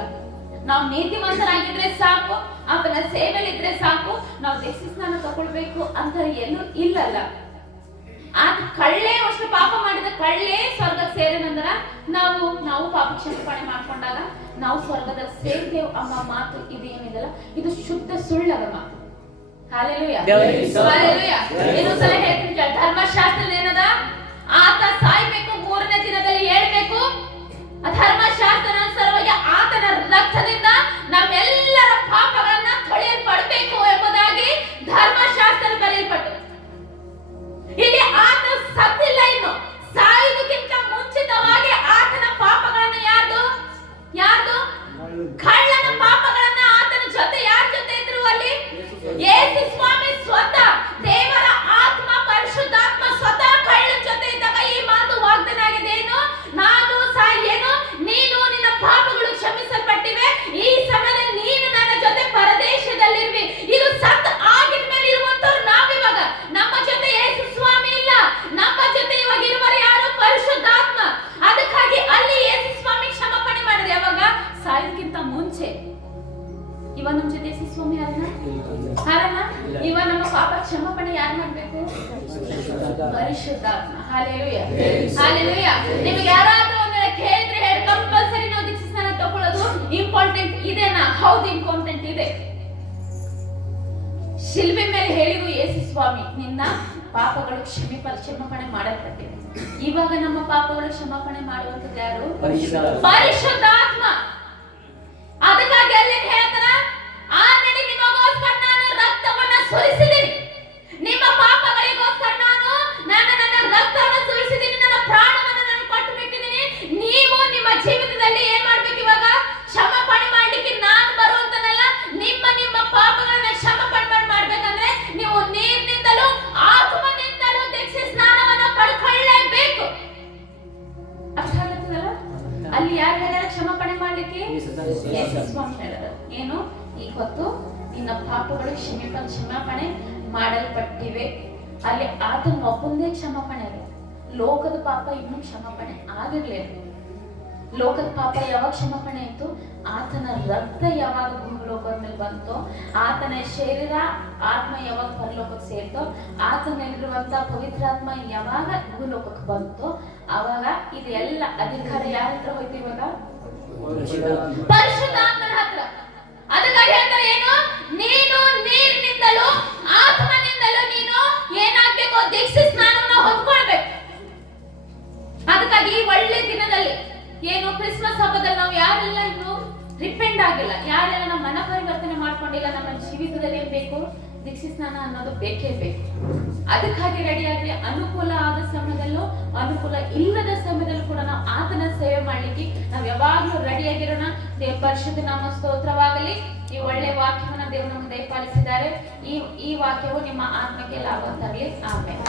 ನಾವು ನೀತಿವಂತರಾಗಿದ್ರೆ ಸಾಕು, ಆತನ ಸೇವೆಲಿದ್ರೆ ಸಾಕು, ನಾವು ದೀಕ್ಷಾ ಸ್ನಾನ ತಗೊಳ್ಬೇಕು ಅಂತ ಎಲ್ಲೂ ಇಲ್ಲಲ್ಲ. ಆತ ಕಳ್ಳೆ ಅಷ್ಟು ಪಾಪ ಮಾಡಿದ ಕಳ್ಳೆ ಸ್ವರ್ಗಕ್ಕೆ ಸೇರಿನಂದ್ರ ನಾವು ಪಾಪ ಕ್ಷಮಾಪಣೆ ಮಾಡ್ಕೊಂಡಾಗ ನಾವು ಸ್ವರ್ಗದಲ್ಲಿ ಸೇರ್ತೇವೆ ಎಂಬ ಮಾತು ಇದು ಏನಿದೆಲ್ಲ, ಇದು ಶುದ್ಧ ಸುಳ್ಳದ ಮಾತು. Hallelujah, hallelujah. ಇನ್ನೊಂದ್ಸಲ ಹೇಳ್ತೀನಿ ಕೇಳಿ, ಧರ್ಮಶಾಸ್ತ್ರ ಏನದ? ಆತ ಸಾಯ್ಬೇಕು, 3ನೇ ದಿನದಲ್ಲಿ ಏಳ್ಬೇಕು. ಧರ್ಮಶಾಸ್ತ್ರ ಅನುಸಾರವಾಗಿ ಆತನ ರಕ್ತದಿಂದ ನಮ್ಮೆಲ್ಲರ ಪಾಪಗಳನ್ನ ತೊಳೆಯಲ್ಪಡಬೇಕು ಎಂಬುದಾಗಿ ಧರ್ಮಶಾಸ್ತ್ರ ಬರೆಯಲ್ಪಟ್ಟು, ಇಲ್ಲಿ ಆತ ಸತ್ತಿಲ್ಲ, ಇನ್ನು ಸಾಯುವುದಕ್ಕಿಂತ ಮುಂಚಿತವಾಗಿ ಆತನ ಪಾಪಗಳನ್ನ ಯಾರ್ದು ಕಳ್ಳನ ಪಾಪಗಳನ್ನ ಆತನ ಜೊತೆ ಯಾರ ಜೊತೆ ಇದ್ರು ಅಲ್ಲಿ? ಯೇಸು ಸ್ವಾಮಿ ಸ್ವತಃ ದೇವರ ಆತ್ಮ ಪರಿಶುದ್ಧಾತ್ಮ ಸ್ವತಃ ಕಳ್ಳನ ಜೊತೆ ಇದ್ದಾಗ ಈ ಮಾತು ವಾಗ್ದಾನ ಆಗಿದೆ. ಏನು? ನಾನು ಏನು, ನೀನು ನಿನ್ನ ಪಾಪಗಳು ಕ್ಷಮಿಸಲ್ಪಟ್ಟಿವೆ, ಈ ಸಮಯದಲ್ಲಿ ನೀನು ನನ್ನ ಜೊತೆ ಪರದೇಶದಲ್ಲಿರುವಿ. ಇದು ಸತ್ ಆಗಿದ್ಮೇಲೆ ಇರುವಂತವ್ರು ನಾವಿವಾಗ. ನಮ್ಮ ಜೊತೆ ಯೇಸು ಸ್ವಾಮಿ ಇಲ್ಲ, ನಮ್ಮ ಜೊತೆ ಇವಾಗ ಇರುವರು ಯಾರು? ಪರಿಶುದ್ಧಾತ್ಮ. ಅದಕ್ಕಾಗಿ ಅಲ್ಲಿ ಯೇಸು ಸ್ವಾಮಿ ಕ್ಷಮಾಪಣೆ ಮಾಡಿದ್ರೆ ಯಾವಾಗ? ಸಾಯೋದಕ್ಕಿಂತ ಮುಂಚೆ. ಇವಾಗ ನಮ್ಮ ಜೊತೆ ಯೇಸು ಸ್ವಾಮಿ ಹಾರಲ್ಲ. ಇವಾಗ ನಮ್ಮ ಪಾಪ ಕ್ಷಮಾಪಣೆ ಯಾರು ಮಾಡ್ಬೇಕು? ಪರಿಶುದ್ಧಾತ್ಮ. Hallelujah, hallelujah. ನಿಮಗೆ ಯಾರಾದ್ರೂ ಒಂದು ಕೇಳಿದ್ರೆ ಹೇಳಿ, ಕಂಪಲ್ಸರಿ ನಾವು ದೀಕ್ಷಾ ಸ್ನಾನ ತಗೊಳ್ಳೋದು ಇಂಪಾರ್ಟೆಂಟ್ ಇದೆನಾ? ಹೌದು, ಇಂಪಾರ್ಟೆಂಟ್ ಇದೆ. ಶಿಲ್ಬೆ ಮೇಲೆ ಹೇಳಿದ್ರು ಯೇಸು ಸ್ವಾಮಿ, ನಿನ್ನ ಪಾಪಗಳು ಕ್ಷಮಾಪಣೆ ಮಾಡಲ್ಪಟ್ಟಿವೆ. ಇವಾಗ ನಮ್ಮ ಪಾಪಗಳು ಕ್ಷಮಾಪಣೆ ಮಾಡುವಂತದ್ದು ಯಾರು? ಪರಿಶುದ್ಧಾತ್ಮ. ಅದಕ್ಕಾಗಿ ಅಲ್ಲಿ ಹೇಳ್ತಾರ, ಆಲ್ರೆಡಿ ನಿಮಗೋಸ್ಕರ ನಾನು ರಕ್ತವನ್ನ ಸುರಿಸಿದ್ದೀನಿ, ನಿಮ್ಮ ಪಾಪಗಳಿಗೋಸ್ಕರ ನಾನು ನನ್ನ ರಕ್ತವನ್ನ ಸುರಿಸಿದ್ದೀನಿ, ನನ್ನ ಪ್ರಾಣವನ್ನ ನಾನು ಕೊಟ್ಟು ಬಿಟ್ಟಿದ್ದೀನಿ. ನೀವು ನಿಮ್ಮ ಜೀವಿತದಲ್ಲಿ ಏನ್ ಮಾಡ್ಬೇಕು? ಇವಾಗ ಕ್ಷಮಾಪಣೆ ಮಾಡ್ಲಿಕ್ಕೆ ನಾನು ಬರುವಂತನಲ್ಲ, ನಿಮ್ಮ ಪಾಪಗಳನ್ನ ಕ್ಷಮಾಪಣೆ ಮಾಡ್ಬೇಕಂದ್ರೆ ನೀವು ನೀರಿನಿಂದಲೂ ಆತ್ಮನಿಂದಲೂ ದೀಕ್ಷಾ ಸ್ನಾನವನ್ನ ಪಡ್ಕೊಳ್ಳೇಬೇಕು. ಅರ್ಥ ಆಗುತ್ತದಲ್ಲ? ಅಲ್ಲಿ ಯಾರು ಹೇಳ್ಯಾರ ಕ್ಷಮಾಪಣೆ ಮಾಡ್ಲಿಕ್ಕೆ? ಯೇಸು ಸ್ವಾಮಿ ಹೇಳ್ಯಾರ. ಏನು? ಈ ಹೊತ್ತು ನಿನ್ನ ಪಾಪಗಳು ಕ್ಷಮಾಪಣೆ ಮಾಡಲ್ಪಟ್ಟಿವೆ. ಅಲ್ಲಿ ಆತನ ಒಬ್ಬಂದೇ ಕ್ಷಮಾಪಣೆ ಆಗಿದೆ. ಲೋಕದ ಪಾಪ ಇನ್ನೂ ಕ್ಷಮಾಪಣೆ ಆಗಿರ್ಲಿಲ್ಲ. ಲೋಕದ ಪಾಪ ಯಾವಾಗ ಕ್ಷಮಾಪಣೆ ಆಯ್ತು? ಆತನ ರಕ್ತ ಯಾವಾಗ ಭೂಲೋಕದ ಮೇಲೆ ಬಂತೋ, ಆತನ ಶರೀರ ಆತ್ಮ ಯಾವಾಗ ಪರಲೋಕಕ್ಕೆ ಸೇರ್ತೋ, ಆತನಲ್ಲಿರುವಂತ ಪವಿತ್ರಾತ್ಮ ಯಾವಾಗ ಭೂಲೋಕಕ್ಕೆ ಬಂತೋ, ಅವಾಗ ಇದೆಲ್ಲ ಅಧಿಕಾರ ಯಾರ ಹತ್ರ ಹೋಯ್ತು? ಇವಾಗ ಪರಿಶುದ್ಧಾತ್ಮನ ಹತ್ರ. ಅದಕ್ಕಾಗಿ ಹೇಳ್ತಾರೆ ಏನು? ನೀನು ನೀರಿನಿಂದಲೂ ಆತ್ಮನಿಂದಲೂ ನೀನು ಏನಾಗ್ಬೇಕು? ದೀಕ್ಷಾ ಸ್ನಾನವನ್ನ ಹೊಂದ್ಕೊಳ್ಬೇಕು. ಅದಕ್ಕಾಗಿ ಈ ಒಳ್ಳೆ ದಿನದಲ್ಲಿ ಏನು ಕ್ರಿಸ್ಮಸ್ ಹಬ್ಬದಲ್ಲಿ ನಾವು ಯಾರೆಲ್ಲ ಇನ್ನು ರಿಪೆಂಡ್ ಆಗಿಲ್ಲ, ಯಾರೆಲ್ಲ ನಮ್ಮ ಮನ ಪರಿವರ್ತನೆ ಮಾಡ್ಕೊಂಡಿಲ್ಲ, ನಮ್ಮ ಜೀವಿತದಲ್ಲಿ ಏನ್ ಬೇಕು? ದೀಕ್ಷಾ ಸ್ನಾನ ಅನ್ನೋದು ಬೇಕೇ ಬೇಕು. ಅದಕ್ಕಾಗಿ ರೆಡಿ ಆಗಿ ಅನುಕೂಲ ಆದ ಸಮಯದಲ್ಲೂ ಅನುಕೂಲ ಇಲ್ಲದ ಸಮಯದಲ್ಲೂ ಕೂಡ ನಾವು ಆತನ ಸೇವೆ ಮಾಡ್ಲಿಕ್ಕೆ ನಾವು ಯಾವಾಗ್ಲೂ ರೆಡಿ ಆಗಿರೋಣ. ದೇವ ಪರಿಶುದ್ಧ ನಾಮ ಸ್ತೋತ್ರವಾಗಲಿ. ಈ ಒಳ್ಳೆ ವಾಕ್ಯವನ್ನ ದೇವರು ನಮಗೆ ದಯಪಾಲಿಸಿದ್ದಾರೆ. ಈ ವಾಕ್ಯವು ನಿಮ್ಮ ಆತ್ಮಕ್ಕೆ ಲಾಭ ತರಲಿ. ಆಮೇಲೆ